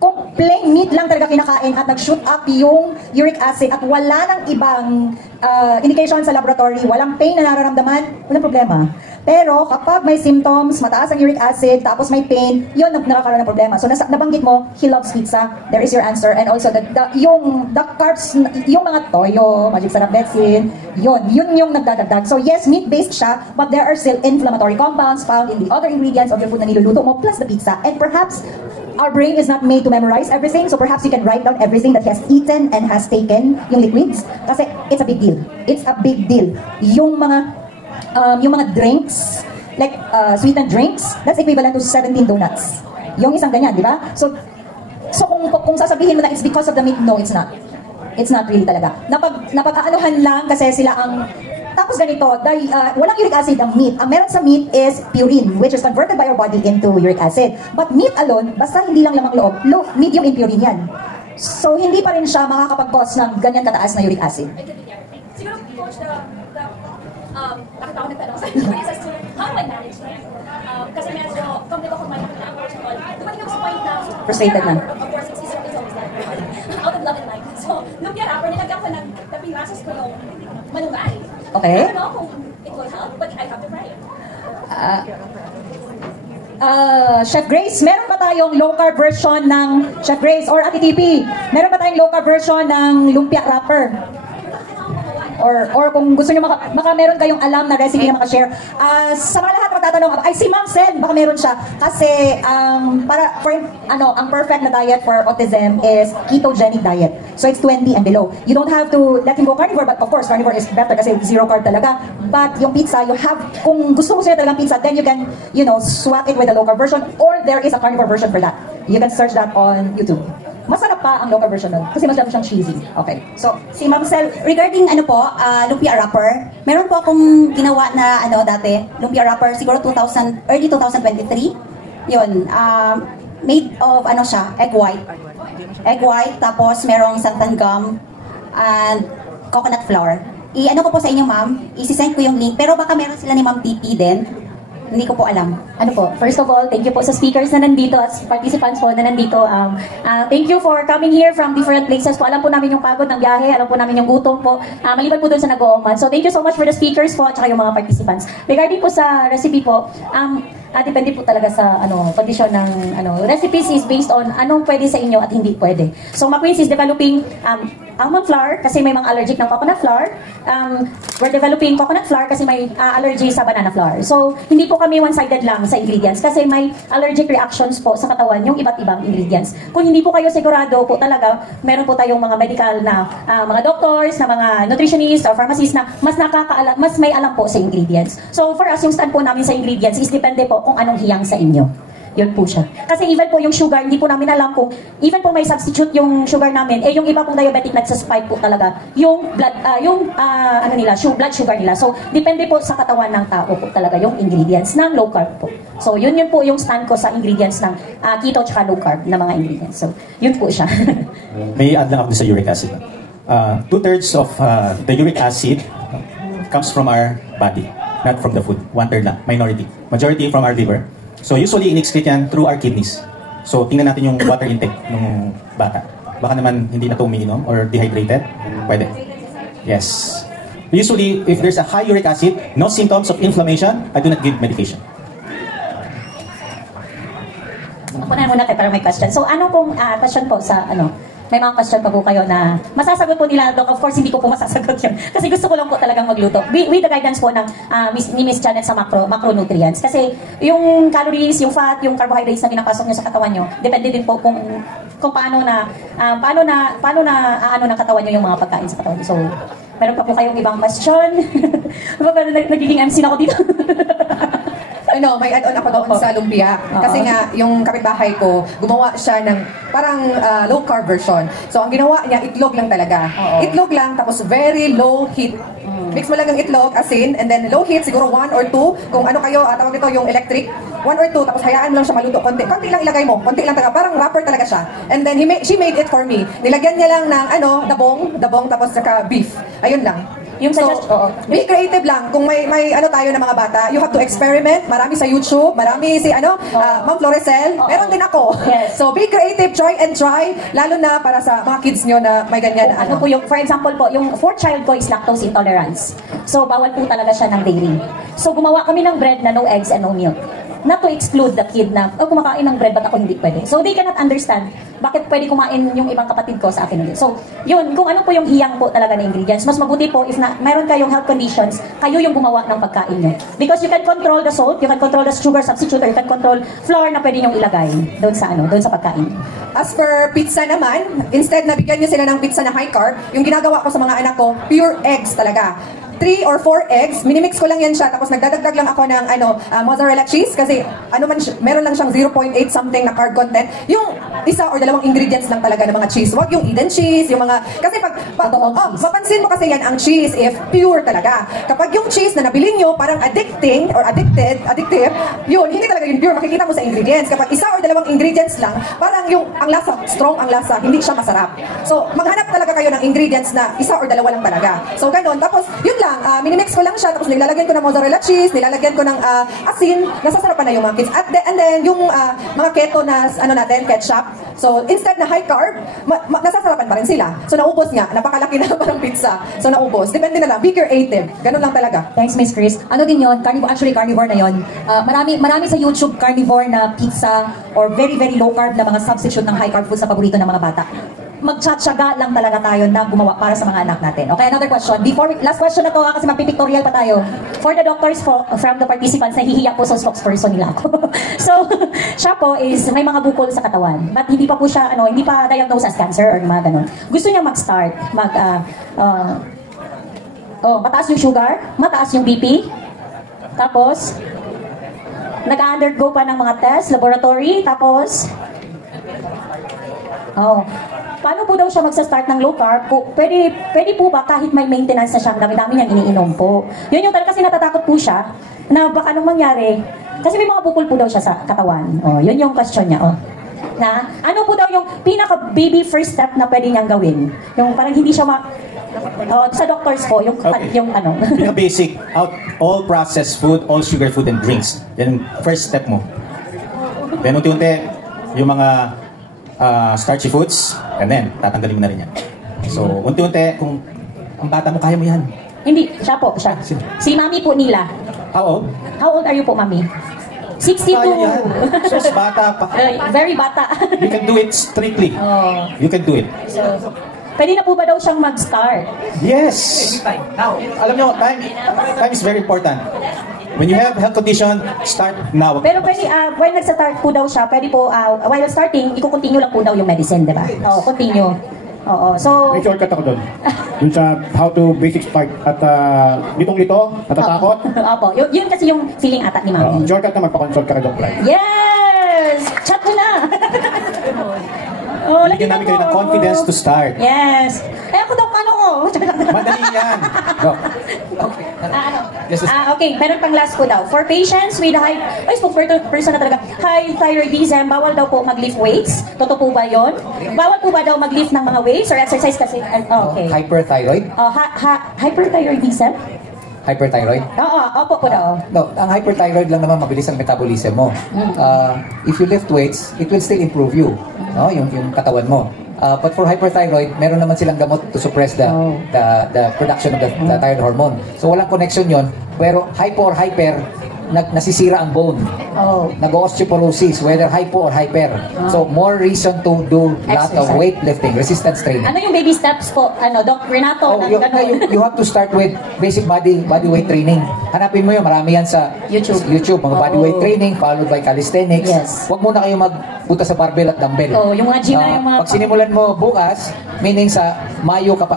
kung plain meat lang talaga kinakain at nag-shoot up yung uric acid at wala nang ibang indication sa laboratory, walang pain na nararamdaman, walang problema. Pero kapag may symptoms, mataas ang uric acid, tapos may pain, yun nakakaroon ng problema. So nabanggit mo, he loves pizza. There is your answer. And also, yung carbs, yung mga toyo, magic sarap betsin, yun yung nagdadagdag. So yes, meat-based siya, but there are still inflammatory compounds found in the other ingredients of your food na niluluto mo, plus the pizza. And perhaps, our brain is not made to memorize everything, so perhaps you can write down everything that he has eaten and has taken, yung liquids, kasi it's a big deal. It's a big deal. Yung mga drinks, like sweetened drinks, that's equivalent to 17 donuts. Yung isang ganyan, di ba? So kung sasabihin mo na it's because of the meat, no, it's not. It's not really talaga. Napag-aanuhan lang kasi sila ang... Tapos ganito, walang uric acid ang meat. Ang meron sa meat is purine, which is converted by our body into uric acid. But meat alone, basta hindi lang lamang loob, medium in purine yan. So hindi pa rin siya makakapag-cause ng ganyan kataas na uric acid. Siguro, coach, bakit ako nagtanong sa as to how I manage it. Kasi medyo, complete ako kumain ng approach ko. Dumating ako sa point na, frustrated na. Of course, it's always there. Out of love and life. So, nung pinapper, nilagyan ko ng tapingasas ko yung malunggay. Okay. I don't know kung it will help, but I have to try it. Chef Grace, meron ba tayong low-carb version ng Chef Grace or Ate TP? Meron ba tayong low-carb version ng lumpia wrapper? Or kung gusto nyo baka meron kayong alam na recipe na makashare. Sa mga lahat magtatanong, ay si Ma'am Sen, baka meron siya. Kasi ang perfect na diet for autism is ketogenic diet. So it's 20 and below. You don't have to let him go carnivore, but of course carnivore is better kasi zero carb talaga. But yung pizza, kung gusto mo sila talagang pizza, then you can, swap it with a low carb version, or there is a carnivore version for that. You can search that on YouTube. Masarap pa ang low carb version nun kasi masyado siyang cheesy. Okay. So, Si Ma'am Sel, regarding lumpia wrapper, meron po akong ginawa na dati, lumpia wrapper, siguro early 2023. Yun, made of siya, egg white, tapos merong santan gum and coconut flour. Ko po sa inyo, ma'am, isi-send ko yung link, pero baka meron sila ni Ma'am TP din. Hindi ko po alam. First of all, thank you po sa speakers na nandito at participants po na nandito. Thank you for coming here from different places po. Alam po namin yung pagod ng biyahe, alam po namin yung gutom po. Maliban po doon sa nag-ooman. So thank you so much for the speakers po at saka yung mga participants. Regarding po sa recipe po, depende po talaga sa kondisyon ng recipes is based on anong pwede sa inyo at hindi pwede. So McQueen's is developing almond flour kasi may mga allergic ng coconut flour. We're developing coconut flour kasi may allergy sa banana flour. So hindi po kami one-sided lang sa ingredients kasi may allergic reactions po sa katawan yung iba't ibang ingredients. Kung hindi po kayo sigurado po talaga, meron po tayong mga medical na mga doctors, na mga nutritionists or pharmacists na mas may alam po sa ingredients. So for us, yung stand po namin sa ingredients is depende po kung anong hiyang sa inyo. Yun po siya. Kasi even po yung sugar, hindi po namin alam kung even po may substitute yung sugar namin, yung iba pong diabetic nagsa-spike po talaga yung blood, ano nila, blood sugar nila. So, depende po sa katawan ng tao po talaga yung ingredients ng low carb po. So, yun po yung stand ko sa ingredients ng keto tsaka low carb na mga ingredients. So, yun po siya. May add lang ako sa uric acid. 2/3 of the uric acid comes from our body, not from the food. 1/3 lang, minority. Majority from our liver. So usually in-excrete yan through our kidneys. So tingnan natin yung water intake ng bata. Baka naman hindi na ito umiinom or dehydrated. Pwede. Yes. Usually, if there's a high uric acid, no symptoms of inflammation, I do not give medication. Ako na muna kayo para may question. So ano pong question po sa may mga question pa po kayo na masasagot po nila, Doc. Of course, hindi ko po masasagot yun. Kasi gusto ko lang po talagang magluto. With the guidance po ng ni Miss Janet sa macronutrients. Kasi yung calories, yung fat, yung carbohydrates na pinapasok nyo sa katawan nyo, depende din po kung paano na aano ng katawan nyo yung mga pagkain sa katawan nyo. So, meron pa po kayong ibang question? Pero nagiging MC na ako dito. May add-on ako doon sa lumpia. Kasi nga, yung kapitbahay ko, gumawa siya ng parang low-carb version. So, ang ginawa niya, itlog lang talaga. Itlog lang, tapos very low heat. Mix mo lang ang itlog, asin, and then low heat, siguro 1 or 2. Kung ano kayo, tawag dito yung electric, 1 or 2, tapos hayaan mo lang siya maluto. Konti lang ilagay mo. Konti lang talaga. Parang wrapper talaga siya. And then, she made it for me. Nilagyan niya lang ng dabong, tapos saka beef. Ayun lang. Be creative lang. Kung may tayo na mga bata, you have to experiment. Marami sa YouTube, marami si Ma'am Florecel. Meron din ako. Yes. So be creative, try and try. Lalo na para sa mga kids nyo na may ganyan. Po yung, for example po, yung 4th child ko is lactose intolerance. So bawal po talaga siya ng dairy. So gumawa kami ng bread na no eggs and no milk. Not to exclude the kid na, kumakain ng bread, ba't ako hindi pwede? So they cannot understand bakit pwede kumain yung ibang kapatid ko sa akin. So, yun, kung ano po yung hiyang po talaga na ingredients, mas mabuti po if mayroon kayong health conditions, kayo yung gumawa ng pagkain nyo. Because you can control the salt, you can control the sugar substitute, or you can control flour na pwede nyong ilagay doon sa pagkain. As per pizza naman, instead na bigyan nyo sila ng pizza na high carb, yung ginagawa ko sa mga anak ko, pure eggs talaga. 3 or 4 eggs, minimix ko lang yan siya, tapos nagdadagdag lang ako ng mozzarella cheese kasi meron lang siyang 0.8 something na carb content. Yung isa or dalawang ingredients lang talaga ng mga cheese. Wag yung Eden cheese, yung mga kasi mapansin mo kasi yan ang cheese if pure talaga. Kapag yung cheese na nabili nyo parang addictive, yun, hindi talaga yun pure. Makikita mo sa ingredients. Kapag isa or dalawang ingredients lang, parang ang lasa, strong ang lasa, hindi siya masarap. So, maghanap talaga kayo ng ingredients na isa or dalawa lang talaga. So, ganun. Tapos, yun lang, minimix ko lang siya, tapos nilalagyan ko ng mozzarella cheese, nilalagyan ko ng asin, nasasarapan na yung mga kids. And then, yung mga keto na, natin, ketchup. So, instead na high carb, nasasarapan pa rin sila. So, naubos nga. Napakalaki na parang pizza. So, naubos. Depende na lang. Be creative. Ganun lang talaga. Thanks, Miss Chris. Ano din yun? Carnivore na yun. Marami sa YouTube carnivore na pizza or very, very low carb na mga substitute ng high carb food sa paborito ng mga bata. Magtsatsaga lang talaga tayo na gumawa para sa mga anak natin. Okay, another question. Last question na to kasi magpipictorial pa tayo. For the doctors from the participants, nahihiya po sa spokesperson nila ako. So, siya po is may mga bukol sa katawan. But hindi pa po siya, hindi pa diagnosed as cancer or mga ganun. Gusto niya mag-start, mataas yung sugar, mataas yung BP, tapos, nag-undergo pa ng mga test, laboratory, tapos, paano po daw siya magsa-start ng low carb? Pwede po ba kahit may maintenance na siya, dami-dami niyang iniinom po? Yun yung talaga kasi natatakot po siya na baka anong mangyari. Kasi may mga bukol po daw siya sa katawan. Yun yung question niya. Na ano po daw yung pinaka-baby first step na pwede niyang gawin? Yung parang hindi siya sa doctors po, yung Pinaka-basic, all processed food, all sugar food and drinks. Yan first step mo. Then unti-unti, yung mga starchy foods, and then, tatanggalin mo na rin yan. So, unti-unti, kung ang bata mo, kaya mo yan. Hindi, siya po, siya. Si mami po nila. How old? How old are you po, mami? 62. Kaya yan. So, bata pa. Very bata. You can do it strictly. You can do it. So, pwede na po ba daw siyang mag-start? Yes! Alam nyo, time is very important. When you have health condition, start now. Pero pwede, while nagsa-start po daw siya, pwede po, while starting, i-continue lang po daw yung medicine, di ba? Continue. So... May shortcut ako doon. Dun sa how to basic start at litong-lito, natatakot. Opo, yun kasi yung feeling ata ni Mami. Shortcut na magpa-consult ka kay Dr. Yes! Yes, chat mo na. Oh, Bigyan namin kayo ng confidence to start. Yes. Eh ako daw, paano ko? Madali yan. Doc. Okay, meron pang last po daw. For patients with high, ay, spoke for person na talaga, high thyroidism, bawal daw po mag-lift weights. Totoo po ba yun? Bawal po ba daw mag-lift ng mga weights or exercise kasi? Okay. Hyperthyroid? Hyperthyroidism? Hyperthyroid? Oo, opo po daw. No, ang hyperthyroid lang naman mabilis ang metabolism mo. If you lift weights, it will still improve you, no? Yung katawan mo. But for hyperthyroid, meron naman silang gamot to suppress the production of the thyroid hormone. So walang connection yon. Pero hypo or hyper, nasisira ang bone. Nag-osteoporosis, whether hypo or hyper. So more reason to do lot of weightlifting, resistance training. Ano yung baby steps po? Doc Renato? You have to start with basic body weight training. Hanapin mo yun, marami yan sa YouTube. Mga body weight training, followed by calisthenics. Huwag muna kayo magpunta sa barbell at dumbbell. Yung mga gym na yung mga... Pag sinimulan mo bukas, meaning sa May ka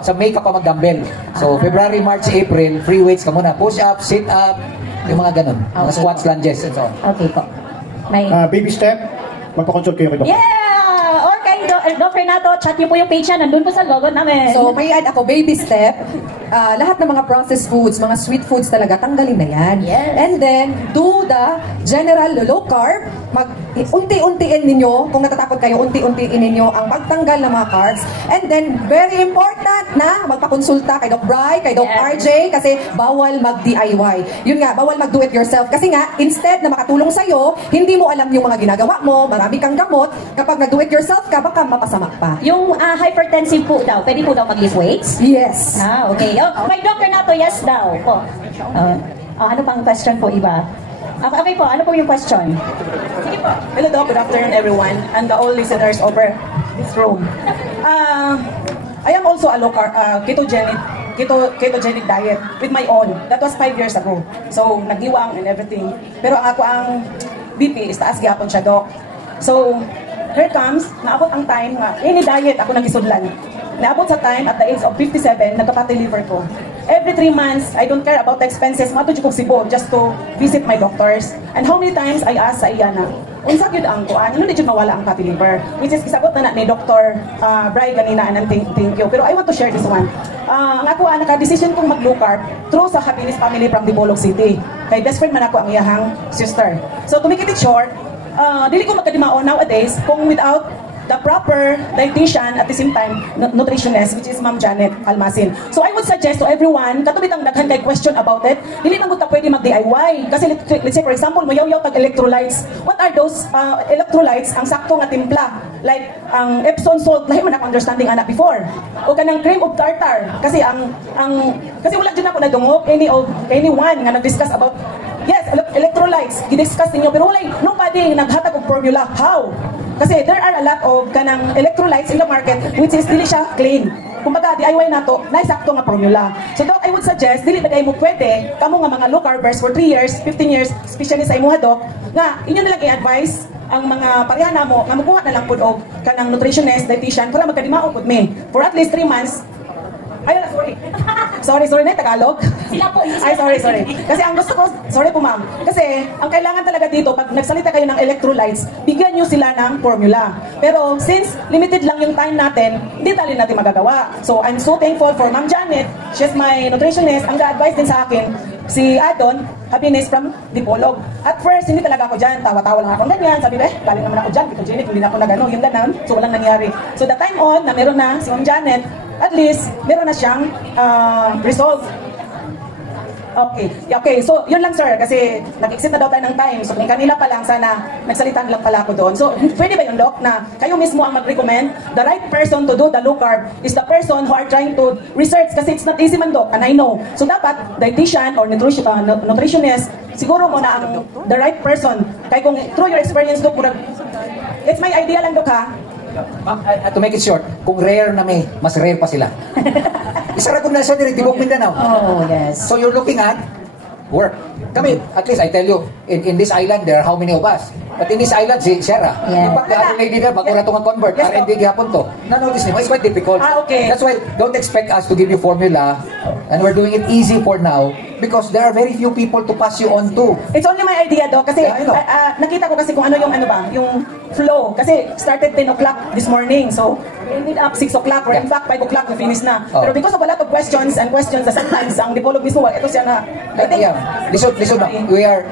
pa mag-dumbbell. So February, March, April, free weights ka muna. Push up, sit up, yung mga ganun. Mga squats, lunges, and so on. Okay po. Baby step, magpa-consult kayo kay Doc. Yeah! Or kay Doc Renato, chat niyo po yung page niya. Nandun po sa logo namin. So, may add ako, baby step. Lahat ng mga processed foods, mga sweet foods talaga, tanggalin na yan. Yes. And then, do the general low carb. Unti-untiin ninyo, kung natatakot kayo, unti-untiin ninyo ang pagtanggal ng mga carbs. And then, very important na magpakonsulta kay Doc Bri, kay Doc RJ, kasi bawal mag-DIY. Yun nga, bawal mag-do-it-yourself. Kasi nga, instead na makatulong sa'yo, hindi mo alam yung mga ginagawa mo, marami kang gamot. Kapag nag-do-it-yourself ka, baka mapasama pa. Yung hypertensive po daw, pwede po daw mag-lift weights? Yes. Okay. Kay Doc Renato, yes daw po. Ano pang question po iba? Okay po, ano po yung question? Sige po. Hello Doc, good afternoon everyone and all listeners over this room. I am also a low carb, ketogenic diet with my own. That was 5 years ago. So, nagiwang and everything. Pero ang BP is taas gyapon siya, Doc. So, here comes, naabot ang time nga, any diet ako nagisudlan. Naabot sa time at the age of 57, nagkapatay liver ko. Every 3 months, I don't care about the expenses, matuloy ko Cebu just to visit my doctors. And how many times I asked sa iya na, unsa gyud ang kuan, ano di jud mawala ang fatty liver? Which is isagot na ni Dr. Bri ganina and thank you. Pero I want to share this one. Ang ako naka-decision kong mag-low carb through sa Happiness Family from Dipolog City. Kay best friend man ako ang iyahang sister. So to make it short, dili ko magkadimao nowadays kung without the proper dietitian at the same time nutritionist, which is Ma'am Janet Almasin. So I would suggest to everyone, katubit ang daghan kay question about it, dili man gud ta pwede mag-DIY. Kasi let's say for example, mayaw-yaw tag electrolytes. What are those electrolytes? Ang sakto nga timpla. Like ang Epsom salt, lahi man ako understanding ana before. O kanang cream of tartar. Kasi kasi wala jud ako nadungog anyone nga nag-discuss about electrolytes. Gidiscuss ninyo pero wala nobody naghatag og formula. How? Kasi there are a lot of kanang electrolytes in the market which is dili siya clean. Kumbaga, DIY na to, naisakto nga formula. So, Doc, I would suggest, dili ba mo pwede, kamo nga mga low carbers for 3 years, 15 years, especially sa imuha, Doc, nga inyo nalang i-advise ang mga pareha na mo, nga magkuha na lang po og kanang nutritionist, dietitian, para magkadimao po me. For at least 3 months, ay, sorry, na Tagalog. Sila po. Ay, sorry. Kasi ang gusto ko, sorry po ma'am. Kasi ang kailangan talaga dito, pag nagsalita kayo ng electrolytes, bigyan nyo sila ng formula. Pero since limited lang yung time natin, hindi natin magagawa. So I'm so thankful for Ma'am Janet. She's my nutritionist. Ang ga-advise din sa akin, si Adon, Happiness from Dipolog. At first, hindi talaga ako dyan. Tawa-tawa lang ako ganyan. Sabi ko, galing naman ako dyan. Ketogenic, hindi na ako nagano. Yung ganun. So walang nangyari. So the time on, na meron na si Ma'am Janet, at least, meron na siyang result. Okay, so yun lang sir, kasi nag-exit na daw tayo ng time. So kanila pa lang, sana nagsalita lang pala ako doon. So pwede ba yun, Doc, na kayo mismo ang mag-recommend? The right person to do the low carb is the person who are trying to research, kasi it's not easy man, Doc, and I know. So dapat, dietitian or nutritionist, siguro mo na ang the right person. Kaya kung through your experience, Doc, it's my idea lang, Doc, ha? To make it short, kung rare na mas rare pa sila. Isa ra kung nasa diri Tibok Mindanao. Oh, yes. So you're looking at work. Kami, at least I tell you, in this island, there are how many of us? But in this island, si Shera. Yeah. Yung pagka lady na, bago na itong convert, R&D gihapon to. Na-notice niyo, it's quite difficult. Okay. That's why, don't expect us to give you formula, and we're doing it easy for now, because there are very few people to pass you on to. It's only my idea, Doc, kasi Yeah, I know. nakita ko kasi kung ano yung flow. Kasi started 10 o'clock this morning, so we ended up 6 o'clock, or in fact 5 o'clock na finish na. Oh. Pero because of a lot of questions na sometimes ang Dipolog mismo, ito siya na, I think, Listen, we are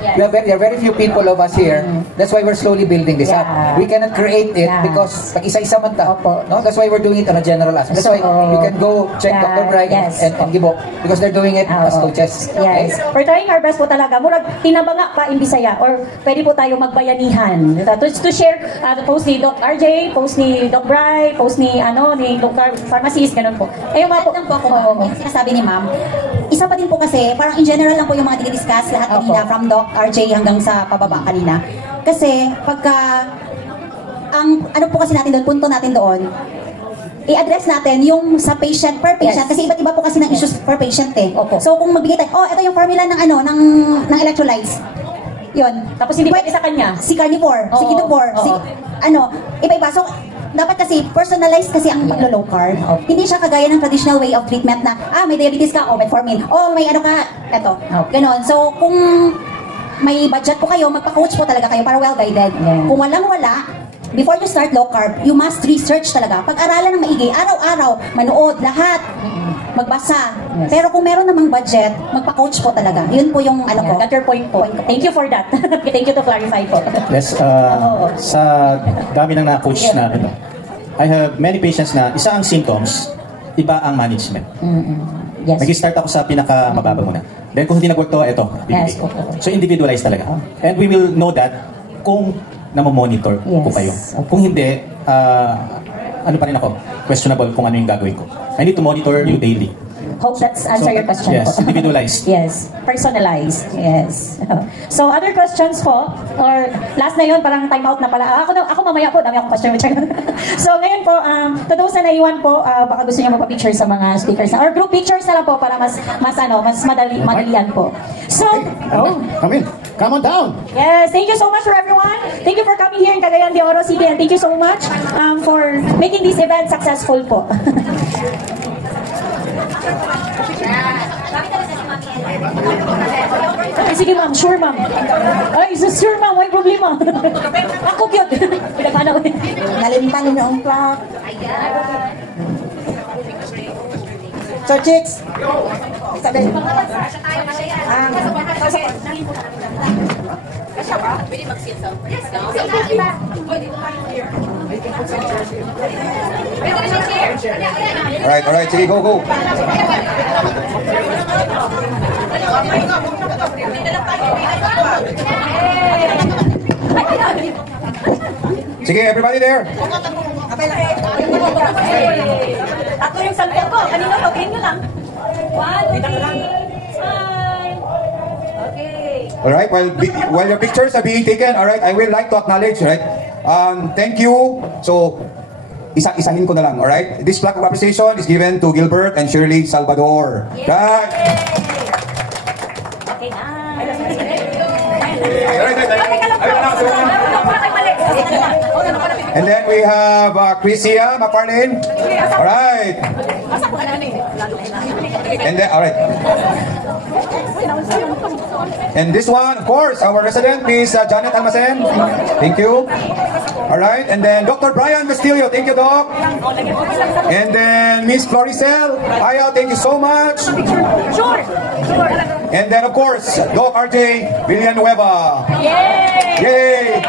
very few people of us here. That's why we're slowly building this up. We cannot create it because pag isa-isa man ta. No, that's why we're doing it on a general aspect. That's why we can go check Dr. Brian and Gibo because they're doing it as coaches. Yes. We're trying our best po talaga. Murag tinabanga pa in Bisaya or pwede po tayo magbayanihan. To share post ni Doc RJ, post ni Doc Bry, post ni ni Dr. Pharmacist, ganun po. Ayun mga po. Lang po ako, yung sinasabi ni Ma'am. Isa pa din po kasi, parang in general lang po yung mga dinidiscuss lahat kanina, from Doc RJ hanggang sa pababa kanina. Kasi pagka ang ano po kasi natin doon, punto natin doon, i-address natin yung sa patient, per patient, kasi iba't iba po kasi ng issues per patient eh. So kung magbigay tayo, ito yung formula ng ng electrolytes. Yun. Tapos hindi pwede sa kanya. Si carnivore, si ketovore, si iba-iba. So dapat kasi personalized kasi ang paglo-low carb. Hindi siya kagaya ng traditional way of treatment na may diabetes ka, metformin. May eto. Ganon. So kung may budget po kayo, magpa-coach po talaga kayo para well-guided. Kung walang-wala, before you start low carb, you must research talaga. Pag-aralan ng maigi, araw-araw, manood, lahat, magbasa. Pero kung meron namang budget, magpa-coach po talaga. Yun po yung ko. Got your point po. Thank you for that. Thank you to clarify po. Yes, sa dami ng na-coach namin, I have many patients na isa ang symptoms, iba ang management. Yes. Nag-start ako sa pinakamababa muna. Then kung hindi nag-work to, ito, bibigay ko. So individualized talaga. And we will know that kung namomonitor po kayo. Kung hindi, ano pa rin ako, questionable kung ano yung gagawin ko. I need to monitor you daily. Hope that's answer your question. Yes, individualized. Yes, personalized. Yes. So other questions po, or last na yun, parang time out na pala. Ako mamaya po, dami akong question. So ngayon po, to those na naiwan po, baka gusto niyo magpa-picture sa mga speakers na, or group pictures na lang po para mas madalian po. So, come in. Come on down. Yes, thank you so much for everyone. Thank you for coming here in Cagayan de Oro City, and thank you so much for making this event successful po. Ay, sige ma'am, sure ma'am. Ay, sure ma'am, may problema. Ako cute. Pinagpanaw eh. Nalimpang niyo ang plak. So, chicks. Sabi. Alright, sige, go. Sige, everybody there. Ako yung sample ko. Kanina ko, ganyan lang. 1, 2, 3. Smile. Okay. Alright, while your pictures are being taken, alright, I will like to acknowledge, right? Thank you. So, isa-isahin ko na lang, alright? This plaque of appreciation is given to Gilbert and Shirley Salvador. Right? Okay na. And then we have Chrisia McFarlane. Alright. And then, alright. And this one, of course, our resident, Miss Janet Almacen. Thank you. Alright. And then Dr. Brian Castillo. Thank you, Doc. And then Miss Floricel. Aya, thank you so much. Sure. And then, of course, Doc RJ Villanueva. Yay! Yay!